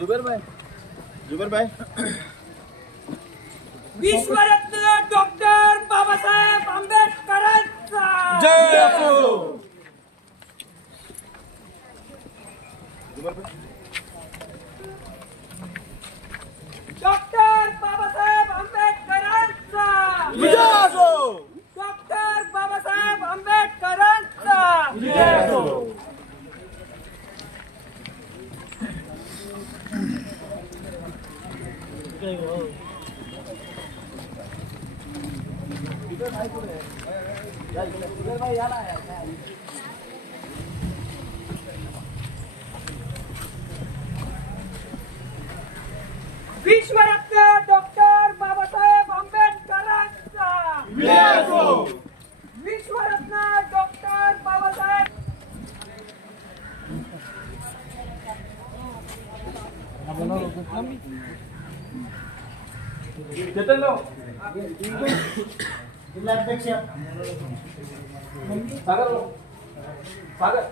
जुबेर भाई विश्वरत्न डॉक्टर बाबासाहेब आंबेडकरांचा जय असो। डॉक्टर बाबासाहेब आंबेडकरांचा विजय असो। डॉक्टर बाबासाहेब आंबेडकरांचा विजय असो। विश्वरत्न डॉक्टर बाबासाहेब आंबेडकरांचा विजय असो। विश्वरत्न डॉक्टर बाबासाहेब जिल्हाध्यक्ष सागर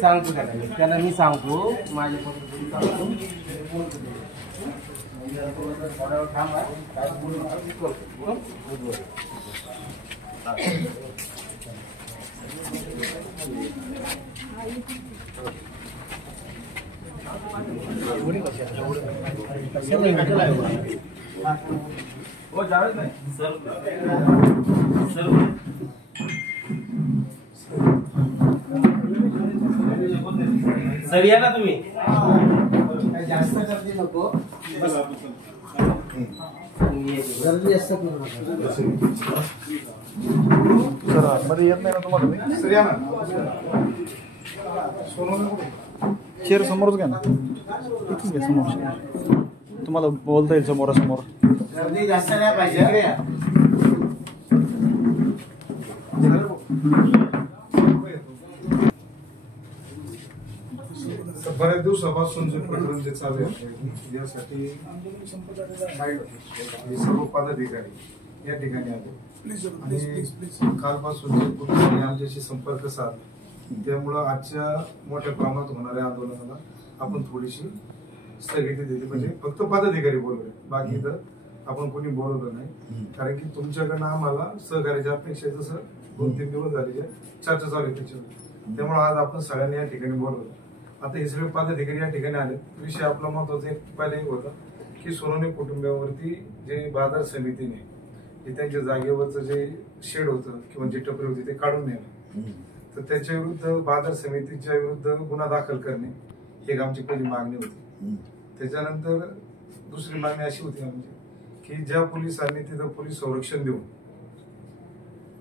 सांगतो त्याला मी सांगतो माझ्या थांबा काय बोलू हो जावेद नाही सर या ना तुम्ही जास्त गर्दी नको गर्दी जास्त करू नका सर आतमध्ये येत नाही ना तुम्हाला सर या ना चेअर समोरच घ्या ना इथून घ्या समोर तुम्हाला बोलता येईल समोरासमोर गर्दी जास्त नाही पाहिजे बऱ्याच दिवसापासून जे प्रकरण जे चालू आहे यासाठी सर्व पदाधिकारी या ठिकाणी आले आणि कालपासून जे कुटुंबाने आमच्याशी संपर्क साधला त्यामुळं आजच्या मोठ्या प्रमाणात होणाऱ्या आंदोलनाला आपण थोडीशी स्थगिती दिली म्हणजे फक्त पदाधिकारी बोलवले बाकी तर आपण कोणी बोलवलं नाही कारण की तुमच्याकडनं आम्हाला सहकार्याची अपेक्षा जसं 2-3 दिवस झाले चर्चा चालू आहे त्याच्यावर त्यामुळे आज आपण सगळ्यांनी या ठिकाणी बोलवलं आता हे सगळे पदाधिकारी या ठिकाणी आले विषय आपला महत्वाचा एक पहिले होता की सोनवणे कुटुंबावरती जे बाजार समितीने जे त्यांच्या जागेवरचं जे शेड होतं किंवा जे टपरी होती ते काढून नेलं तर त्याच्या विरुद्ध बाजार समितीच्या विरुद्ध गुन्हा दाखल करणे ही एक आमची पहिली मागणी होती त्याच्यानंतर दुसरी मागणी अशी होती आमची की ज्या पोलिसांनी तिथं पोलीस संरक्षण देऊन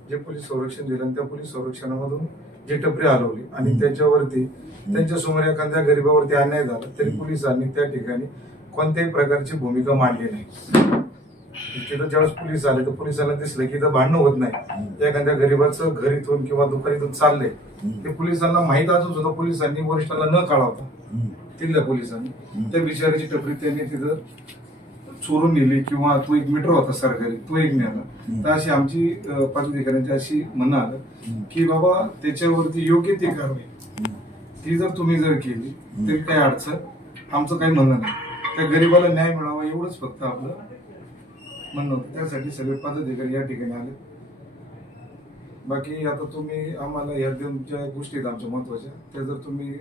जे पोलीस संरक्षण दिलं आणि त्या पोलीस संरक्षणामधून जे टपरी हलवली आणि त्याच्यावरती त्यांच्यासमोर एखाद्या गरीबावरती अन्याय झाला तरी पोलिसांनी त्या ठिकाणी कोणत्याही प्रकारची भूमिका मांडली नाही तिथं ज्यावेळेस पोलीस आले तर पोलिसांना दिसलं की इथं भांडणं होत नाही एखाद्या गरीबाचं घर इथून किंवा दुकानातून चाललंय ते पोलिसांना माहित असून सुद्धा पोलिसांनी वरिष्ठांना न कळवता तिथल्या पोलिसांनी त्या बिचाराची टपरी त्यांनी तिथं चोरून नेली किंवा तो एक मीटर होता सरकारी तो एक नेला तर अशी आमची पदाधिकाऱ्यांची अशी म्हणणं आलं की बाबा त्याच्यावरती योग्य ती कारवाई ती जर तुम्ही जर केली तरी काही अडचण आमचं काही म्हणणं नाही त्या गरीबाला न्याय मिळावा एवढंच फक्त आपलं म्हणणं होतं त्यासाठी सगळे पदाधिकारी या ठिकाणी आले बाकी आता तुम्ही आम्हाला या ज्या गोष्टी आहेत आमच्या महत्वाच्या त्या जर तुम्ही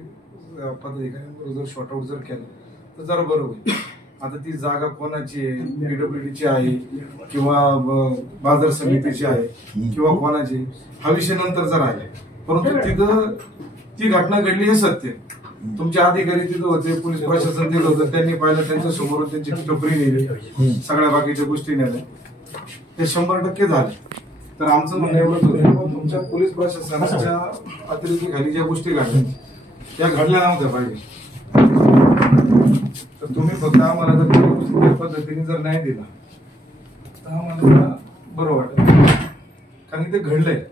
पदाधिकाऱ्यांबरोबर जर शॉर्ट आउट जर केलं तर जरा बरं होईल आता ती जागा कोणाची आहे पीडब्ल्यूडीची आहे किंवा बाजार समितीची आहे किंवा कोणाची हा विषय नंतरचा राहिला परंतु तिथं ती घटना घडली हे सत्य तुमचे अधिकारी तिथं होते पोलीस प्रशासन तिथं होतं त्यांनी पाहिलं त्यांच्या समोरून त्यांची टपरी नेली सगळ्या बाकीच्या गोष्टी नेल्या हे 100% झाले तर आमचं म्हणणं एवढंच होतं तुमच्या पोलीस प्रशासनाच्या अतिरेकीखाली ज्या गोष्टी घडल्या त्या घडल्या नव्हत्या पाहिजे तर तुम्ही फक्त आम्हाला जर त्या पद्धतीने जर न्याय दिला तर आम्हाला बरं वाटेल कारण ते घडलंय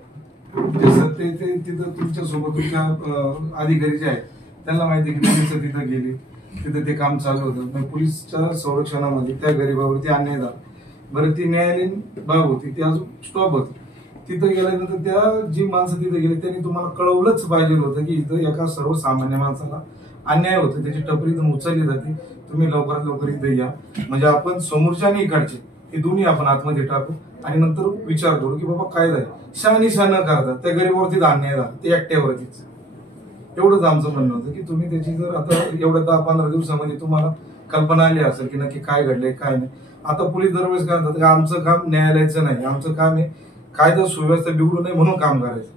जे सत्य ते तिथं तुमच्या सोबत तुमच्या अधिकारी जे आहेत त्यांना माहिती की पोलिस तिथं गेली तिथं ते काम चालू होतं पोलीसच्या संरक्षणामध्ये त्या गरीबावरती अन्याय झाला बरं ती न्यायालयीन बाब होती ती अजून स्टॉप होती तिथं गेल्यानंतर त्या जी माणसं तिथे गेली त्यांनी तुम्हाला कळवलंच पाहिजे होतं की इथं एका सर्वसामान्य माणसाला अन्याय होतो, त्याची टपरी इथून उचलली जाते, तुम्ही लवकरात लवकर इथे या. म्हणजे आपण समोरच्या आणि इकडचे हे दोन्ही आपण आतमध्ये टाकू आणि नंतर विचार करू की बाबा काय झालं. शहानिशा न करता त्या गरीबावरतीच अन्याय झाला, ते एकट्यावरतीच. एवढंच आमचं म्हणणं होतं की तुम्ही त्याची जर आता एवढ्या 10-15 दिवसामध्ये तुम्हाला कल्पना आली असेल की नक्की काय घडलंय काय नाही. आता पोलीस दरवेळेस काय म्हणतात, आमचं काम न्यायालयाचं नाही, आमचं काम आहे कायदा सुव्यवस्था बिघडू नये म्हणून काम करायचं.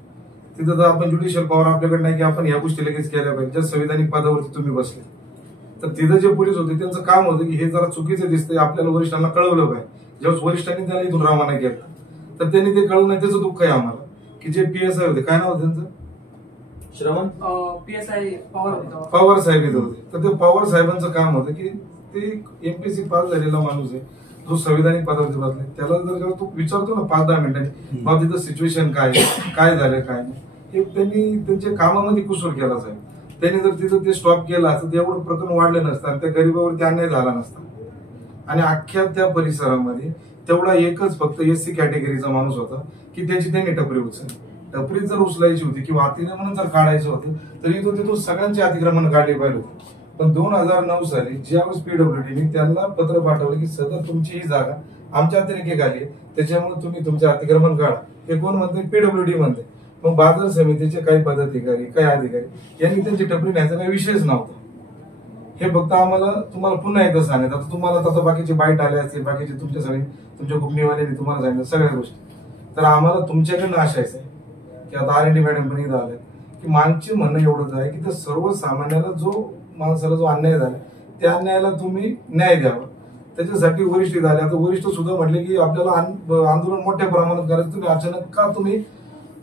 तिथं तर आपण ज्युडिशियल पॉवर आपल्याकडे नाही की आपण या गोष्टी लगेच केल्या पाहिजे. ज्या संविधानिक पदावरती तुम्ही बसले तर तिथं जे पोलीस होते त्यांचं काम होतं की हे जरा चुकीचं दिसतंय, आपल्याला वरिष्ठांना कळवलं पाहिजे. जेव्हा वरिष्ठांनी त्याला इथून रवाना केलं तर त्यांनी ते कळवलं नाही, त्याचं दुःख आहे आम्हाला. की जे PSI होते, काय नाव होतं त्यांचं, श्रवण PSI पवार होता. पवार साहेब इथं होते. तर ते पवार साहेबांचं काम होतं की ते MPSC पास झालेला माणूस आहे, जो संविधानिक पदावरती बसलाय, त्याला जर जेव्हा तो विचारतो ना 5-10 मिनिटांनी बाबा तिथं सिच्युएशन काय आहे, काय झालं काय नाही, हे त्यांनी त्यांच्या कामामध्ये कुसूर केला साहेब. त्यांनी जर तिथं ते स्टॉप केला तर ते एवढं प्रकरण वाढलं नसतं आणि त्या गरीबावरती अन्याय झाला नसता. आणि अख्ख्या त्या परिसरामध्ये तेवढा एकच फक्त SC कॅटेगरीचा माणूस होता की त्याची त्यांनी टपरी उचलली. टपरी जर उचलायची होती किंवा अतिक्रमण जर काढायचं होतं तर इथून तिथून सगळ्यांचे अतिक्रमण काढले पाहिजे होते. पण 2009 साली ज्यावेळेस PWDने त्यांना पत्र पाठवलं की सध्या तुमची ही जागा आमच्या अतिरेकी आली आहे, त्याच्यामुळे तुम्ही तुमचे अतिक्रमण काढा. हे कोण म्हणते, PWD म्हणते. मग बाजार समितीचे काही पदाधिकारी काही अधिकारी यांनी त्यांची टपरी न्यायचा काही विषयच नव्हता. हे फक्त आम्हाला तुम्हाला पुन्हा एकदा सांगायचं. आता तुम्हाला आता बाकीचे बाईट आले असतील, बाकीचे तुमच्या सगळे तुमच्या गुपनीवाल्यांनी तुम्हाला सांगितलं सगळ्या गोष्टी. तर आम्हाला तुमच्याकडनं आशायचं आहे की आता R&D मॅडम पण इथं आले की मागचे म्हणणं एवढंच आहे की त्या सर्वसामान्याला जो माणसाला जो अन्याय झाला त्या अन्यायाला तुम्ही न्याय द्यावा. त्याच्यासाठी वरिष्ठ झाले. आता वरिष्ठ सुद्धा म्हटले की आपल्याला आंदोलन मोठ्या प्रमाणात करायचं, तुम्ही अचानक का तुम्ही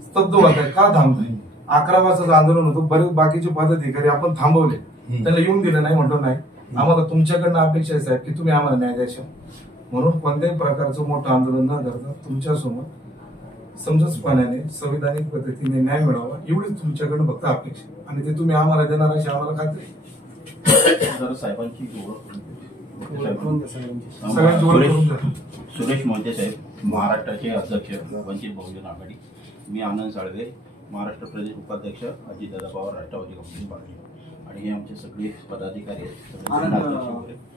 स्तब्ध होताय, का थांबताय. 11 वाजताचं आंदोलन होतं, बरेच बाकीचे पदाधिकारी आपण थांबवले, त्याला येऊन दिलं नाही म्हणतो नाही. आम्हाला तुमच्याकडनं अपेक्षा आहे साहेब की तुम्ही आम्हाला न्याय द्यायचा. म्हणून कोणत्याही प्रकारचं मोठं आंदोलन न करता तुमच्यासमोर समंजसपणाने संविधानिक पद्धतीने न्याय मिळावा एवढीच तुमच्याकडनं फक्त अपेक्षा, आणि ते तुम्ही आम्हाला देणार अशी आम्हाला खात्री. साहेबांची सुरेश मोहिते साहेब, महाराष्ट्राचे अध्यक्ष वंचित बहुजन आघाडी. मी आनंद साळवे, महाराष्ट्र प्रदेश उपाध्यक्ष अजितदादा पवार राष्ट्रवादी काँग्रेस पार्टी. आणि हे आमचे सगळे पदाधिकारी आहेत.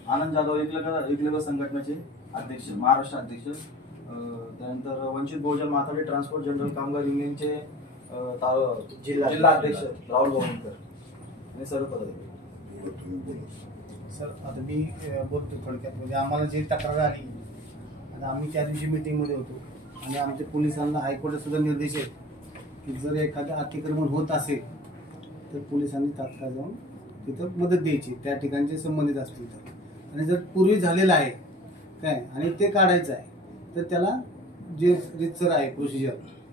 आनंद जाधव एकलव्य संघटनेचे अध्यक्ष, महाराष्ट्र अध्यक्ष. त्यानंतर वंचित बहुजन माथाडी ट्रान्सपोर्ट जनरल कामगार युनियनचे जिल्हा अध्यक्ष राहुल गोविंदकर आणि सर्व पदाधिकारी. सर आता मी बोलतो थोडक्यात. म्हणजे आम्हाला जी तक्रार आली आणि आम्ही त्या दिवशी मीटिंगमध्ये होतो आणि आमच्या पोलिसांना हायकोर्टात सुद्धा निर्देश आहेत की जर एखादं अतिक्रमण होत असेल तर पोलिसांनी तात्काळ जाऊन तिथं मदत द्यायची, त्या ठिकाणचे संबंधित असतील तर. आणि जर पूर्वी झालेलं आहे काय आणि ते काढायचं आहे तर त्याला जे रितसर आहे प्रोसिजर,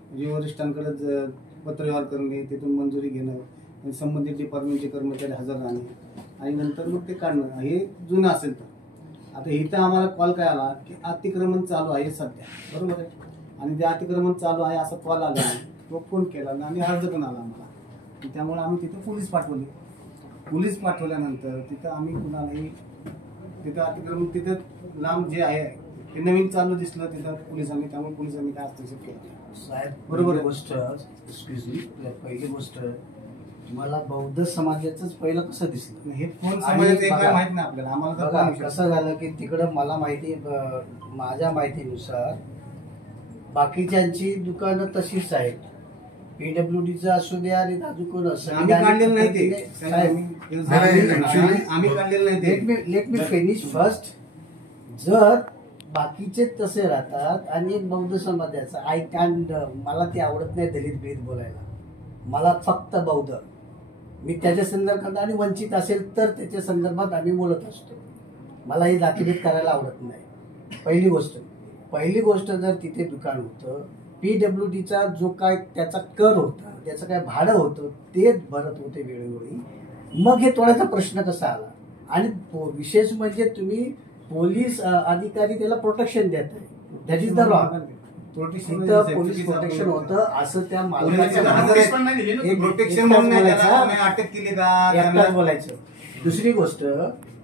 म्हणजे वरिष्ठांकडे पत्रव्यवहार करणे, तिथून मंजुरी घेणं, संबंधित डिपार्टमेंटचे कर्मचारी हजर राहणे आणि नंतर मग ते काढणं, हे जुनं असेल तर. आता इथं आम्हाला कॉल काय आला की अतिक्रमण चालू आहे सध्या, बरोबर आहे, आणि ते अतिक्रमण चालू आहे असा कॉल आला नाही, तो फोन केला आणि अर्ज पण आला आम्हाला. त्यामुळे आम्ही तिथे पोलीस पाठवले. पोलीस पाठवल्यानंतर तिथं आम्ही कुणालाही तिथं अतिक्रमण तिथं लांब जे आहे ते नवीन चालू दिसलं तिथं पोलिसांनी, त्यामुळे पोलिसांनी काय हस्तक्षेप केला साहेब. बरोबर गोष्ट एक्सक्यूज मी, पहिली गोष्ट मला बौद्ध समाजाचंच पहिलं कसं दिसलं हे फोन समाजाचं काय माहित नाही आपल्याला. आम्हाला बघा कसं झालं की तिकडं मला माहिती, माझ्या माहितीनुसार बाकीच्यांची दुकानं तशीच आहेत. PWDचं असू द्या आणि अजून कोण असं आम्ही काढलेलं नाही ते. आम्ही काढलेलं नाही ते. Let me finish first. जर बाकीचे तसे राहतात आणि एक बौद्ध समाजाचं आय कॅन, मला ते आवडत नाही दलित भेद बोलायला, मला फक्त बौद्ध, मी त्याच्या संदर्भात आणि वंचित असेल तर त्याच्या संदर्भात आम्ही बोलत असतो. मला हे जातीभेद करायला आवडत नाही. पहिली गोष्ट जर तिथे दुकान होतं, PWDचा जो काय त्याचा कर होता, त्याचं काय भाडं होतं ते भरत होते वेळोवेळी, मग हे तोडायचा प्रश्न कसा आला. आणि विशेष म्हणजे तुम्ही पोलीस अधिकारी त्याला प्रोटेक्शन देत आहे, that is the law. Police protection होतं असं त्या मालकाचं बोलायचं. दुसरी गोष्ट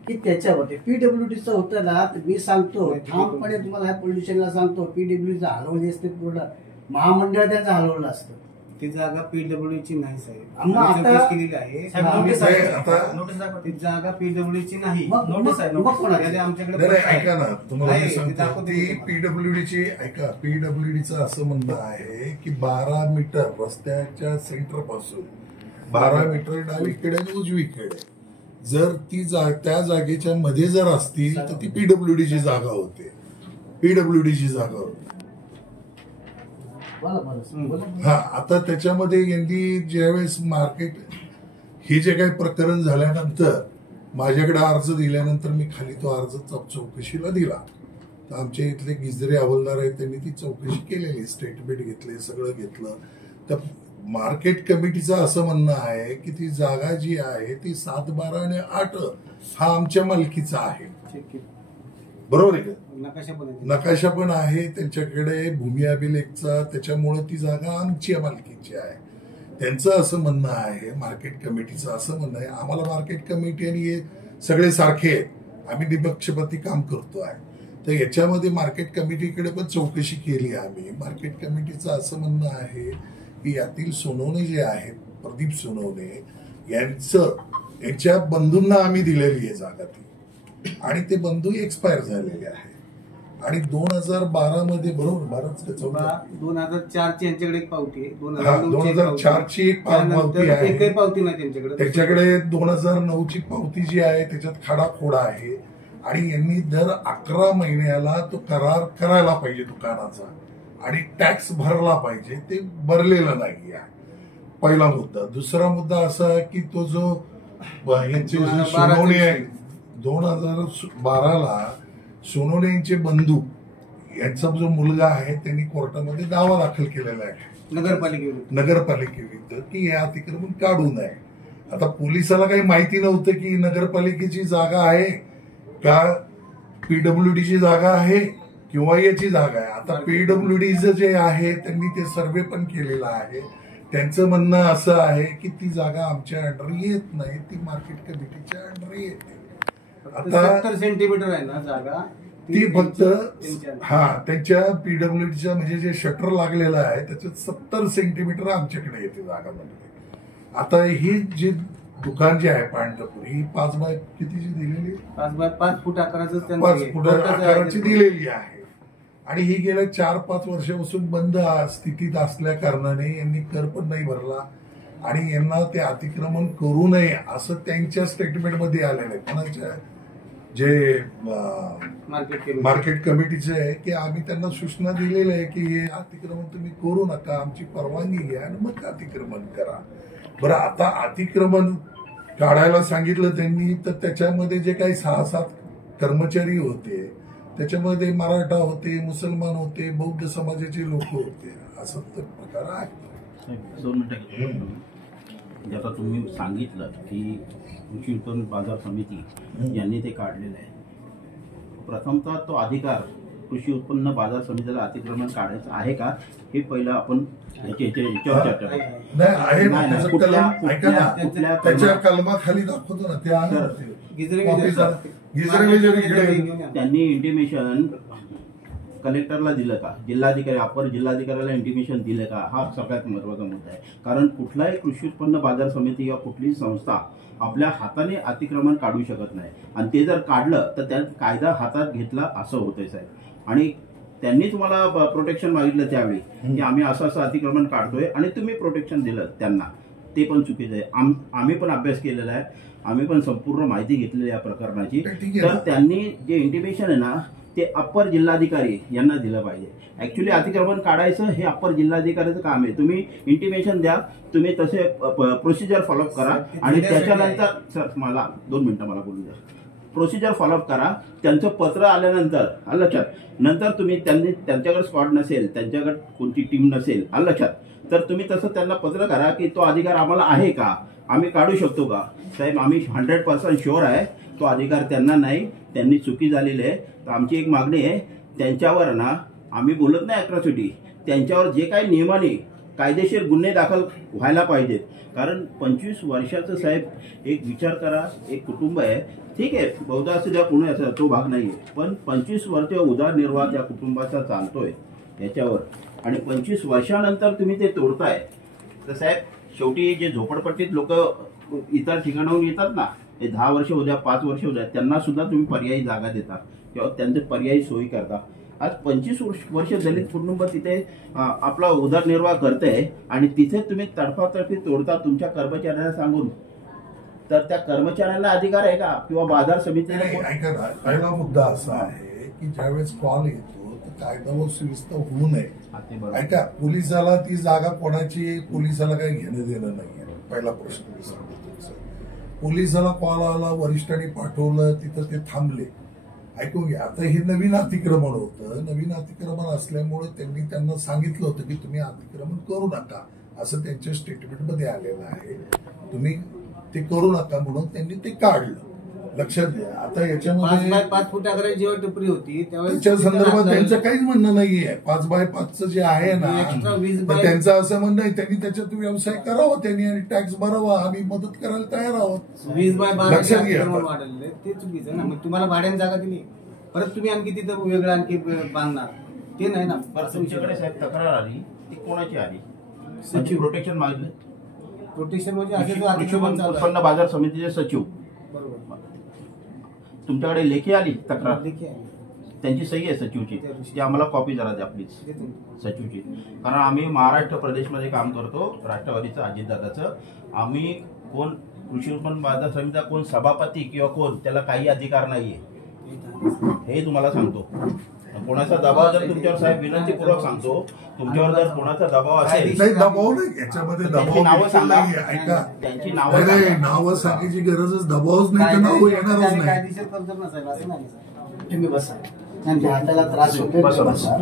की त्याच्यावरती PWDचं होतं ना, तर मी सांगतो ठामपणे तुम्हाला ह्या पोलिटिशियनला सांगतो, PWDचं हलवली असते पूर्ण महामंडळ त्यांचं हलवलं असतं. ती जागा पीडब्ल्यूडीची नाही साहेब. मग आम्ही आता- चौकशी केलेली आहे. साहेब, आम्ही नोटीस आहे. आता- नोटीस दाखवा. ती जागा पीडब्ल्यूडीची नाही. मग नोटीस आहे, मग कोणाची? यादी आमच्याकडे नाही पत्र आहे. ऐका ना, तुम्हाला आहे, मी ते सांगतो दाखवतो ती तुम्हाला. पीडब्ल्यूडीची ऐका, पीडब्ल्यूडीचं असं म्हणणं आहे की 12 मीटर रस्त्याच्या सेंटर पासून 12 मीटर डावीकडे आणि उजवीकडे जर ती त्या जागेच्या मध्ये जर असतील तर ती पीडब्ल्यूडीची जागा होते. पीडब्ल्यूडीची जागा होती. बोला बोला बोला. हा, आता त्याच्यामध्ये यांनी ज्यावेळेस मार्केट हे जे काही प्रकरण झाल्यानंतर माझ्याकडे अर्ज दिल्यानंतर मी खाली तो अर्ज चौकशीला दिला. तर आमच्या इथले गिजरे हवालदार आहेत, त्यांनी ती चौकशी केलेली, स्टेटमेंट घेतले, सगळं घेतलं. तर मार्केट कमिटीचं असं म्हणणं आहे की ती जागा जी आहे ती 7, 12 आणि 8 हा आमच्या मालकीचा आहे. ठीक आहे. बरोबर आहे का? नकाशा पण आहे. नकाशा पण आहे त्यांच्याकडे, भूमी अभिलेखचा, त्याच्यामुळे ती जागा आमच्या मालकीची आहे. त्यांचं असं म्हणणं आहे, मार्केट कमिटीचं असं म्हणणं आहे, आम्हाला मार्केट कमिटी आणि हे सगळे सारखे आहेत, आम्ही निपक्षपाती काम करतो आहे. तर याच्यामध्ये मार्केट कमिटीकडे पण चौकशी केली आम्ही. मार्केट कमिटीचं असं म्हणणं आहे की यातील सोनवणे जे आहेत, प्रदीप सोनवणे यांच्या बंधूंना आम्ही दिलेली आहे जागा ती, आणि ते बंधू एक्सपायर झालेले आहे. आणि 2012 मध्ये बरोबर 2004 ची यांच्याकडे एक पावती आहे. 2004 ची एक पावती आहे. एकही पावती नाही त्यांच्याकडे. त्याच्याकडे 2009 ची पावती जी आहे त्याच्यात खाडाखोडा आहे. आणि यांनी दर 11 महिन्याला तो करार करायला पाहिजे दुकानाचा आणि टॅक्स भरला पाहिजे, ते भरलेलं नाही आहे. पहिला मुद्दा. दुसरा मुद्दा असा की तो जो यांचे सोनवणे आहे, 2012ला सोनवणे यांचे बंधू यांचा जो मुलगा आहे त्यांनी कोर्टामध्ये दावा दाखल केलेला आहे नगरपालिकेविरुद्ध की हे अतिक्रमण काढू नये. आता पोलिसाला काही माहिती नव्हतं की नगरपालिकेची जागा आहे का पीडब्ल्यूडीची जागा आहे किंवा याची जागा आहे. आता पीडब्ल्यूडीचं जे आहे त्यांनी ते सर्वे पण केलेला आहे. त्यांचं म्हणणं असं आहे की ती जागा आमच्या अंडर येत नाही, ती मार्केट कमिटीच्या अंडर येते. आता 70 सेंटीमीटर आहे ना जागा, ती फक्त त्यांच्या पीडब्ल्यूडीच्या म्हणजे जे शटर लागलेलं आहे त्याच्यात 70 सेंटीमीटर आमच्याकडे येते जागा म्हणजे. आता ही जी दुकान जे आहे पांढरपूर ही 5 बाय कितीची दिलेली, 5 बाय 5 फूट आकाराचं 5 फूट आकाराची दिलेली आहे. आणि ही गेल्या 4-5 वर्षापासून बंद स्थितीत असल्या कारणाने यांनी कर पण नाही भरला आणि यांना ते अतिक्रमण करू नये असं त्यांच्या स्टेटमेंटमध्ये आलेलं आहे. कोणाच्या जे मार्केट कमिटीचे आहे की आम्ही त्यांना सूचना दिलेल्या आहे की हे अतिक्रमण तुम्ही करू नका, आमची परवानगी घ्या आणि मग अतिक्रमण करा. बरं, आता अतिक्रमण काढायला सांगितलं त्यांनी तर त्याच्यामध्ये जे काही 6-7 कर्मचारी होते त्याच्यामध्ये मराठा होते, मुसलमान होते, बौद्ध समाजाचे लोक होते, असं तर प्रकार आहे. 2 मिनिटं. जे आता तुम्ही सांगितलं की कृषी उत्पन्न बाजार समिती यांनी ते काढलेलं आहे. प्रथमतः तो अधिकार कृषी उत्पन्न बाजार समितीला अतिक्रमण काढायचं आहे का हे पहिलं आपण याच्यावर चर्चा करू. नाही आहे ना, नाही, त्याचं कुठल्या- कलम ऐका ना, कुठल्या- त्याच्या कलमाखाली दाखवतो ना ते आहे ना ते. गिजरे त्यांनी इंटिमेशन कलेक्टरला दिलं का, जिल्हाधिकारी अपर जिल्हाधिकाऱ्याला इंटिमेशन दिलं का, हा सगळ्यात महत्वाचा मुद्दा आहे. कारण कुठलाही कृषी उत्पन्न बाजार समिती किंवा कुठलीही संस्था आपल्या हाताने अतिक्रमण काढू शकत नाही आणि ते जर काढलं तर त्यात कायदा हातात घेतला असं होतंय साहेब. आणि त्यांनी तुम्हाला प्रोटेक्शन मागितलं त्यावेळी की आम्ही असं असं अतिक्रमण काढतोय आणि तुम्ही प्रोटेक्शन दिलं त्यांना, ते पण चुकीचं आहे. आम्ही पण अभ्यास केलेला आहे, आम्ही पण संपूर्ण माहिती घेतलेली आहे या प्रकरणाची. तर त्यांनी जे इंटिमेशन आहे ना ते अप्पर जिल्हाधिकारी यांना दिलं पाहिजे. ऍक्च्युली अतिक्रमण काढायचं हे अप्पर जिल्हाधिकाऱ्याचं काम आहे. तुम्ही इंटिमेशन द्या, तुम्ही तसे प्रोसिजर फॉलोअप करा आणि त्याच्यानंतर सर मला 2 मिनिटं मला बोलू द्या. प्रोसिजर फॉलोअप करा. त्यांचं पत्र आल्यानंतर आलं लक्षात, नंतर तुम्ही त्यांच्याकडे स्क्वॉड नसेल, त्यांच्याकडे कोणती टीम नसेल आलं लक्षात, तर तुम्ही तसं त्यांना पत्र करा की तो अधिकार आम्हाला आहे का, आम्ही काढू शकतो का. साहेब आम्ही 100% शुअर आहे तो अधिकार त्यांना नाही, त्यांनी चुकी झालेली आहे. तर आमची एक मागणी आहे त्यांच्यावर ना, आम्ही बोलत नाही अॅट्रॉसिटी, त्यांच्यावर जे काही नियमाने कायदेशीर गुन्हे दाखल व्हायला पाहिजेत. कारण 25 वर्षाचं साहेब एक विचार करा, एक कुटुंब आहे, ठीक आहे बौद्ध असू द्या पुणे असं तो भाग नाहीये, पण 25 वर्ष उदरनिर्वाह त्या कुटुंबाचा चालतोय याच्यावर आणि 25 वर्षानंतर तुम्ही ते तोडताय, तर साहेब शेवटी जे झोपडपट्टीत लोक इतर ठिकाणाहून येतात ना, ते 10 वर्ष होऊ द्या, 5 वर्ष होऊ द्या, त्यांना सुद्धा तुम्ही पर्यायी जागा देता किंवा त्यांचे पर्यायी सोयी करता. आज 25 वर्ष दलित कुटुंब तिथे आपला उदरनिर्वाह करते आणि तिथे तुम्ही तडफातडफी तोडता तुमच्या कर्मचाऱ्यांना सांगून. तर त्या कर्मचाऱ्यांना अधिकार आहे का किंवा बाजार समितीने ऐका ना, पहिला मुद्दा असा आहे की ज्यावेळेस कॉल येतो तर कायदा व सुव्यवस्था होऊ नये. ऐका, पोलिसाला ती जागा कोणाची, पोलिसाला काही घेणं देणं नाहीये. पहिला प्रश्न मी सांगतो तुमचा. पोलिसाला कॉल आला, वरिष्ठांनी पाठवलं, तिथं ते थांबले. ऐकून घ्या, आता हे नवीन अतिक्रमण होतं. नवीन अतिक्रमण असल्यामुळे त्यांनी त्यांना सांगितलं होतं की तुम्ही अतिक्रमण करू नका, असं त्यांच्या स्टेटमेंटमध्ये आलेलं आहे. तुम्ही ते करू नका म्हणून त्यांनी ते काढलं. लक्षात घ्या. आता याच्यामध्ये 5 फुटाकडे जेव्हा टपरी होती त्याच्या संदर्भात त्यांचं काहीच म्हणणं नाहीये. 5x5चं जे आहे ना, तर त्यांचं असं म्हणणं आहे त्यांनी त्याच्यात व्यवसाय करावा, त्यांनी आणि टॅक्स भरावा, आम्ही मदत करायला तयार आहोत. 20x12 लक्षात घ्या. वाढवले ते चुकीचं ना. मग तुम्हाला भाड्याने जागा दिली, परत तुम्ही आणखी तिथं वेगळं आणखी बांधणार, ते नाही ना. तुमच्याकडे साहेब तक्रार आली, ती कोणाची आली? सचिव प्रोटेक्शन मागितलं. प्रोटेक्शन म्हणजे कृषी उत्पन्न बाजार समितीचे सचिव, बरोबर. तुमच्याकडे लेखी आली तक्रार, देखील आहे. त्यांची सही आहे सचिवची, ती आम्हाला कॉपी जरा द्या प्लीज सचिवची. कारण आम्ही महाराष्ट्र प्रदेशमध्ये काम करतो, राष्ट्रवादीचं अजितदादाचं. आम्ही कोण कृषी उत्पन्न बाजार समितीचा कोण सभापती किंवा कोण, त्याला काही अधिकार नाहीये, हे तुम्हाला सांगतो. कोणाचा दबाव जर तुमच्यावर साहेब विनंतीपूर्वक सांगतो, तुमच्यावर जर कोणाचा दबाव असेल, नाही दबाव नाही, याच्यामध्ये दबाव नावं सांगा. ऐका, त्यांची नावं नावं सांगायची गरजच, दबावच नाही, तर नावं येणारच नाही. कायदेशीर कर्तव्य नसायला असं नाही. तुम्ही बसा. नाही, हाताला त्रास होतोय, बसा.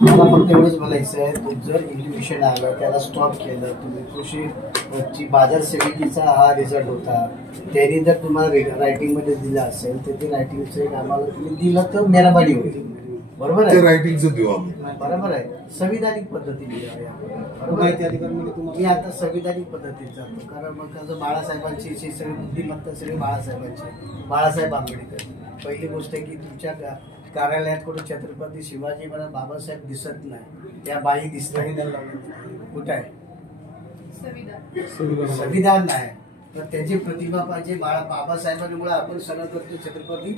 मला फक्त एवढंच बोलायचं आहे, तू जर इन्व्हिटेशन आलं, त्याला स्टॉप केलं, तुम्ही कृषी बाजार समितीचा हा रिझल्ट होता, त्यांनी जर तुम्हाला रायटिंगमध्ये दिलं असेल तर ते रायटिंगचं एक आम्हाला तुम्ही दिलं तर मेहरबानी होईल. बरोबर ते आहे, रायटिंगचं देऊ आम्ही. बरोबर आहे. संविधानिक पद्धतीने माहिती अधिकार म्हणजे तुम्हाला मी आता संविधानिक पद्धतीत जातो. कारण मग कसं बाळासाहेबांची सगळी बुद्धिमत्ता सगळी बाळासाहेबांची, बाळासाहेब आंबेडकर. पहिली गोष्ट आहे की तुमच्या कार्यालयात कुठे छत्रपती शिवाजी महाराज बाबासाहेब दिसत नाही, त्या बाई दिसत कुठं आहे? संविधान नाही, तर त्याची प्रतिभा पाहिजे. बाबासाहेबांमुळे आपण सगळं करतो छत्रपती,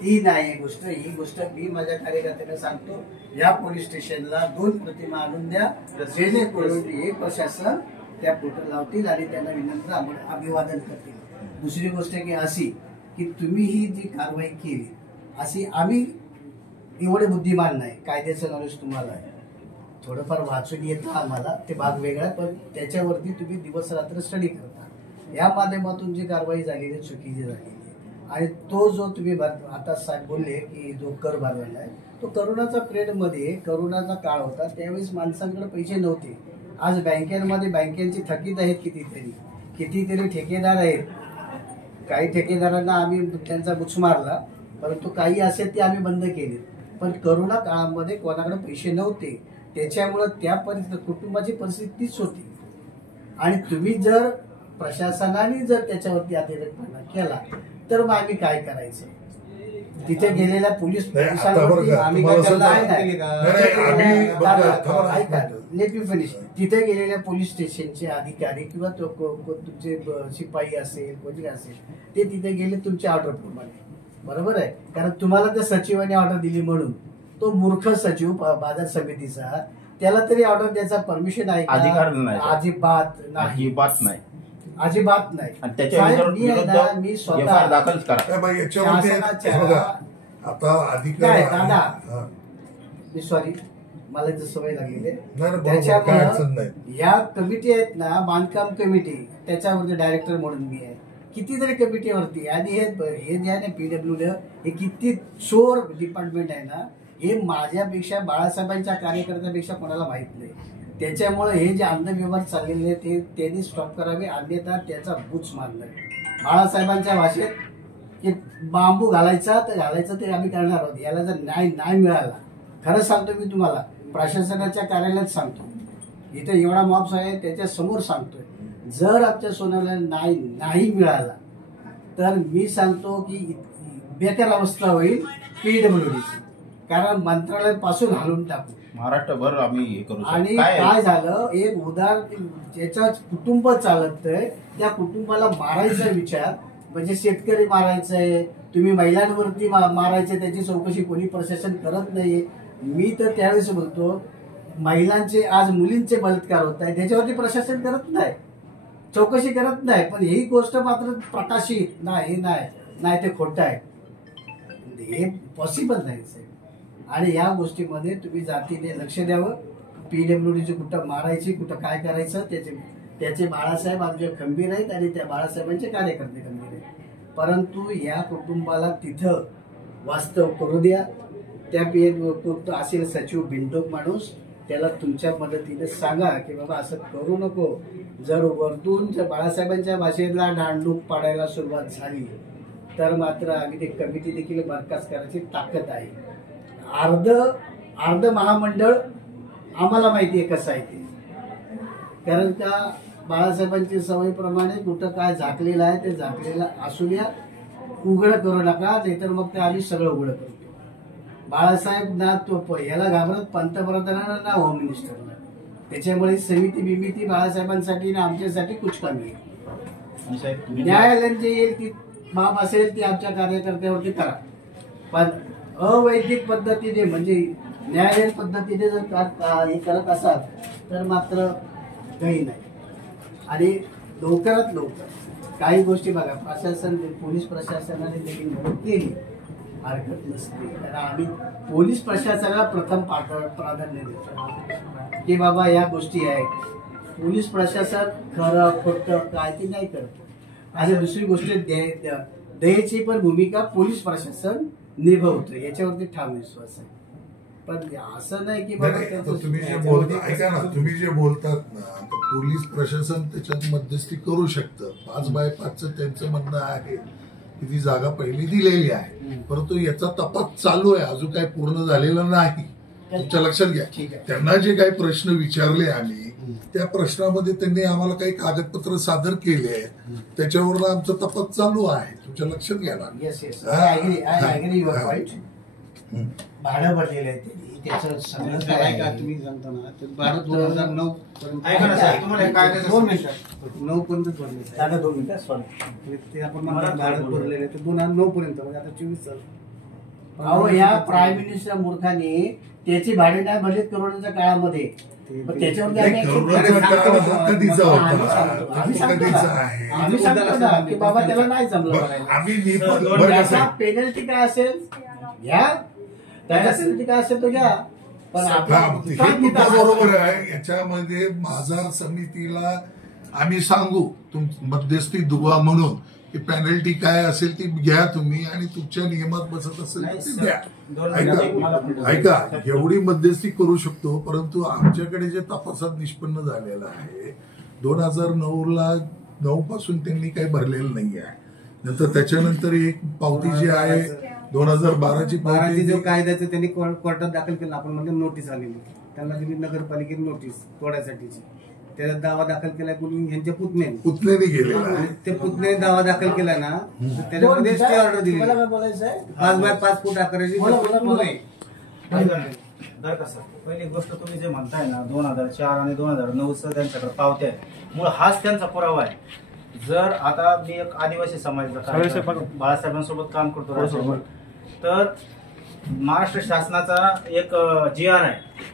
ती नाही गोष्ट. ही गोष्ट मी माझ्या कार्यकर्त्यांना सांगतो, या पोलीस स्टेशनला 2 प्रतिमा आणून द्या, जेणेकरून हे प्रशासन त्या फोटो लावतील आणि त्यांना विनंती अभिवादन करतील. दुसरी गोष्ट की अशी की तुम्ही ही जी कारवाई केली, अशी आम्ही एवढे बुद्धिमान नाही, कायद्याचं नॉलेज तुम्हाला आहे, थोडंफार वाचून येतं आम्हाला, ते भाग वेगळा, पण त्याच्यावरती तुम्ही दिवस रात्र स्टडी करता. या माध्यमातून जी कारवाई झालेली आहे चुकीची झालेली आहे. आणि तो जो तुम्ही आता साहेब बोलले की जो कर भरलेला आहे, तो करोनाचा पिरियडमध्ये, करोनाचा काळ होता, त्यावेळेस माणसांकडे पैसे नव्हते. आज बँकांमध्ये बँकांची थकीत आहेत कितीतरी ठेकेदार आहेत. काही ठेकेदारांना आम्ही त्यांचा बुच मारला, परंतु काही असेल ते आम्ही बंद केले. पण करोना काळामध्ये कोणाकडे पैसे नव्हते, त्याच्यामुळं त्या कुटुंबाची परिस्थिती तीच होती. आणि तुम्ही जर प्रशासनाने जर त्याच्यावरती अतिरेकपणा केला तर मग आम्ही काय करायचं? तिथे गेलेल्या तिथे गेलेल्या पोलीस स्टेशनचे अधिकारी किंवा तुमचे शिपाई असेल, कोणी असेल, ते तिथे गेले तुमच्या ऑर्डर प्रमाणे, बरोबर आहे. कारण तुम्हाला त्या सचिवाने ऑर्डर दिली म्हणून तो मूर्ख सचिव बाजार समितीचा, त्याला तरी ऑर्डर द्यायचा परमिशन आहे? अधिकार नाही, अजिबात नाही. आणि त्याच्या मी स्वतः दाखल करा. आता अधिकार मी सॉरी, मला जर सवय लागलेली नाही, त्याच्यामुळे या कमिटी आहेत ना, बांधकाम कमिटी, त्याच्यावरती डायरेक्टर म्हणून मी आहे, कितीतरी कमिटीवरती. आणि हे जे आहे ना PWD, हे किती चोर डिपार्टमेंट आहे ना, हे माझ्यापेक्षा, बाळासाहेबांच्या कार्यकर्त्यापेक्षा कोणाला माहित नाही. त्याच्यामुळे हे जे अंधव्यवहार चाललेले ते त्यांनी स्टॉप करावे, अन्यथा त्याचा बुच मारणार. बाळासाहेबांच्या भाषेत की बांबू घालायचा तर घालायचं, ते आम्ही करणार आहोत. याला जर नाही मिळाला, खरं सांगतो मी तुम्हाला, प्रशासनाच्या कार्यालयात सांगतो, इथे एवढा मॉब्स आहे त्याच्या समोर सांगतोय, जर आमच्या सोन्याला नाही मिळाला तर मी सांगतो की बेकार अवस्था होईल PWDची. कारण मंत्रालयापासून हलवून टाकू. महाराष्ट्रभर आम्ही हे करू शकतो. आणि काय झालं, एक उदाहरण, ज्याचं कुटुंब चालतंय त्या कुटुंबाला मारायचा विचार, म्हणजे शेतकरी मारायचंय, तुम्ही महिलांवरती मारायचे, त्याची चौकशी कोणी प्रशासन करत नाहीये. मी तर त्यावेळेस बोलतो, महिलांचे आज मुलींचे बलात्कार होत आहे, त्याच्यावरती प्रशासन करत नाही, चौकशी करत नाही. पण ही गोष्ट मात्र प्रकाशित नाही, नाही ते खोटं आहे, हे पॉसिबल नाही. आणि या गोष्टीमध्ये तुम्ही जातीने लक्ष द्यावं. PWDची कुठं मारायची, कुठं काय करायचं, त्याचे बाळासाहेब आमचे खंबीर आहेत आणि त्या बाळासाहेबांचे कार्यकर्ते खंबीर आहेत. परंतु या कुटुंबाला तिथं वास्तव करू द्या. त्या असेल सचिव बिनडोक माणूस, त्याला तुमच्या मदतीने सांगा की बाबा असं करू नको. जर वरतून जर बाळासाहेबांच्या भाषेला डांडूक पाडायला सुरुवात झाली तर मात्र आम्ही ते कमिटी देखील बरखास्त करायची ताकद आहे. अर्ध महामंडळ आम्हाला माहिती आहे कसं आहे ते, कारण का बाळासाहेबांची सवयीप्रमाणे कुठं काय झाकलेलं आहे ते झाकलेलं असू द्या, उघडं करू नका, नाहीतर मग ते आम्ही सगळं उघडं करतो. बाळासाहेब ना तो याला घाबरत पंतप्रधानांना ना होम मिनिस्टरला, त्याच्यामुळे समिती बिमिती बाळासाहेबांसाठी ना आमच्यासाठी कुचकामी आहे. न्यायालयात जे येईल ती बाब असेल ती आमच्या कार्यकर्त्यावरती करा, पण अवैधिक पद्धतीने म्हणजे न्यायालयीन पद्धतीने जर हे करत असाल तर मात्र काही नाही. आणि लवकरात लवकर काही गोष्टी बघा, प्रशासन पोलीस प्रशासनाने देखील मदत केली, हरकत नसते. कारण आम्ही पोलीस प्रशासनाला प्रथम प्राधान्य देतो की बाबा या गोष्टी आहेत. पोलीस प्रशासन खरं खोटं काय ते नाही करत. आणि दुसरी गोष्ट दयेची पण भूमिका पोलीस प्रशासन निभवतं, याच्यावरती ठाम विश्वास आहे. पण असं नाही की तुम्ही जे बोलता, ऐका ना, तुम्ही जे बोलतात ना, तर पोलीस प्रशासन त्याच्यात मध्यस्थी करू शकतं. 5x5चं त्यांचं म्हणणं आहे की ती जागा पहिली दिलेली आहे, परंतु याचा तपास चालू आहे, अजून काही पूर्ण झालेला नाही. तुमच्या लक्षात घ्या. त्यांना जे काही प्रश्न विचारले आम्ही, त्या प्रश्नामध्ये त्यांनी आम्हाला काही कागदपत्र सादर केले आहेत, त्याच्यावर आमचा तपास चालू आहे. तुमच्या लक्षात घ्या ना. भाडं भरलेलं आहे त्याचं सगळं काय का तुम्ही सांगता ना, तर भाडं 2009 पर्यंत 9 पर्यंत भरले. 2 मिनिटं सॉरी, ते आपण भाडं भरलेलं आहे ते 2009 पर्यंत, म्हणजे आता 24 साल. अहो, या प्राईम मिनिस्टर मूर्खाने त्याची भाडे नाही भरलीत करोडच्या काळामध्ये. त्याच्यावर आम्ही सांगतो ना की बाबा त्याला नाही जमलं, पेनल्टी काय असेल घ्या, त्याच्या पेनल्टी काय असेल तो घ्या. पण बरोबर आहे. याच्यामध्ये बाजार समितीला आम्ही सांगू मध्यस्थी दुवा म्हणून की पेनल्टी काय असेल ती घ्या तुम्ही, आणि तुमच्या नियमात बसत असेल तर ती द्या. ऐका, एवढी मध्यस्थी करू शकतो, परंतु आमच्याकडे जे तपासात निष्पन्न झालेलं आहे 2009 पासून त्यांनी काही भरलेलं नाही आहे. नंतर त्याच्यानंतर एक पावती जी आहे 2012ची पावती, जो कायद्याचं त्यांनी कोर्टात दाखल केलं, आपण म्हणजे नोटीस आलेली, त्यांना दिली नगरपालिकेने नोटीस तोडायसाठीची. त्याचा दावा दाखल केलाय कोणी, ह्यांच्या पुतण्याने गेलेला आहे. ते पुतण्याने दावा दाखल केलाय ना, त्याच्यामध्ये स्टे ऑर्डर दिली 5x5 फूट आकाराची. पहिली गोष्ट तुम्ही जे म्हणताय ना 2004 आणि 2009 त्यांच्याकडे पावत्या आहे, मूळ हाच त्यांचा पुरावा आहे. जर आता मी एक आदिवासी समाजाचा बाळासाहेबांसोबत काम करतो, तर महाराष्ट्र शासनाचा एक GR आहे,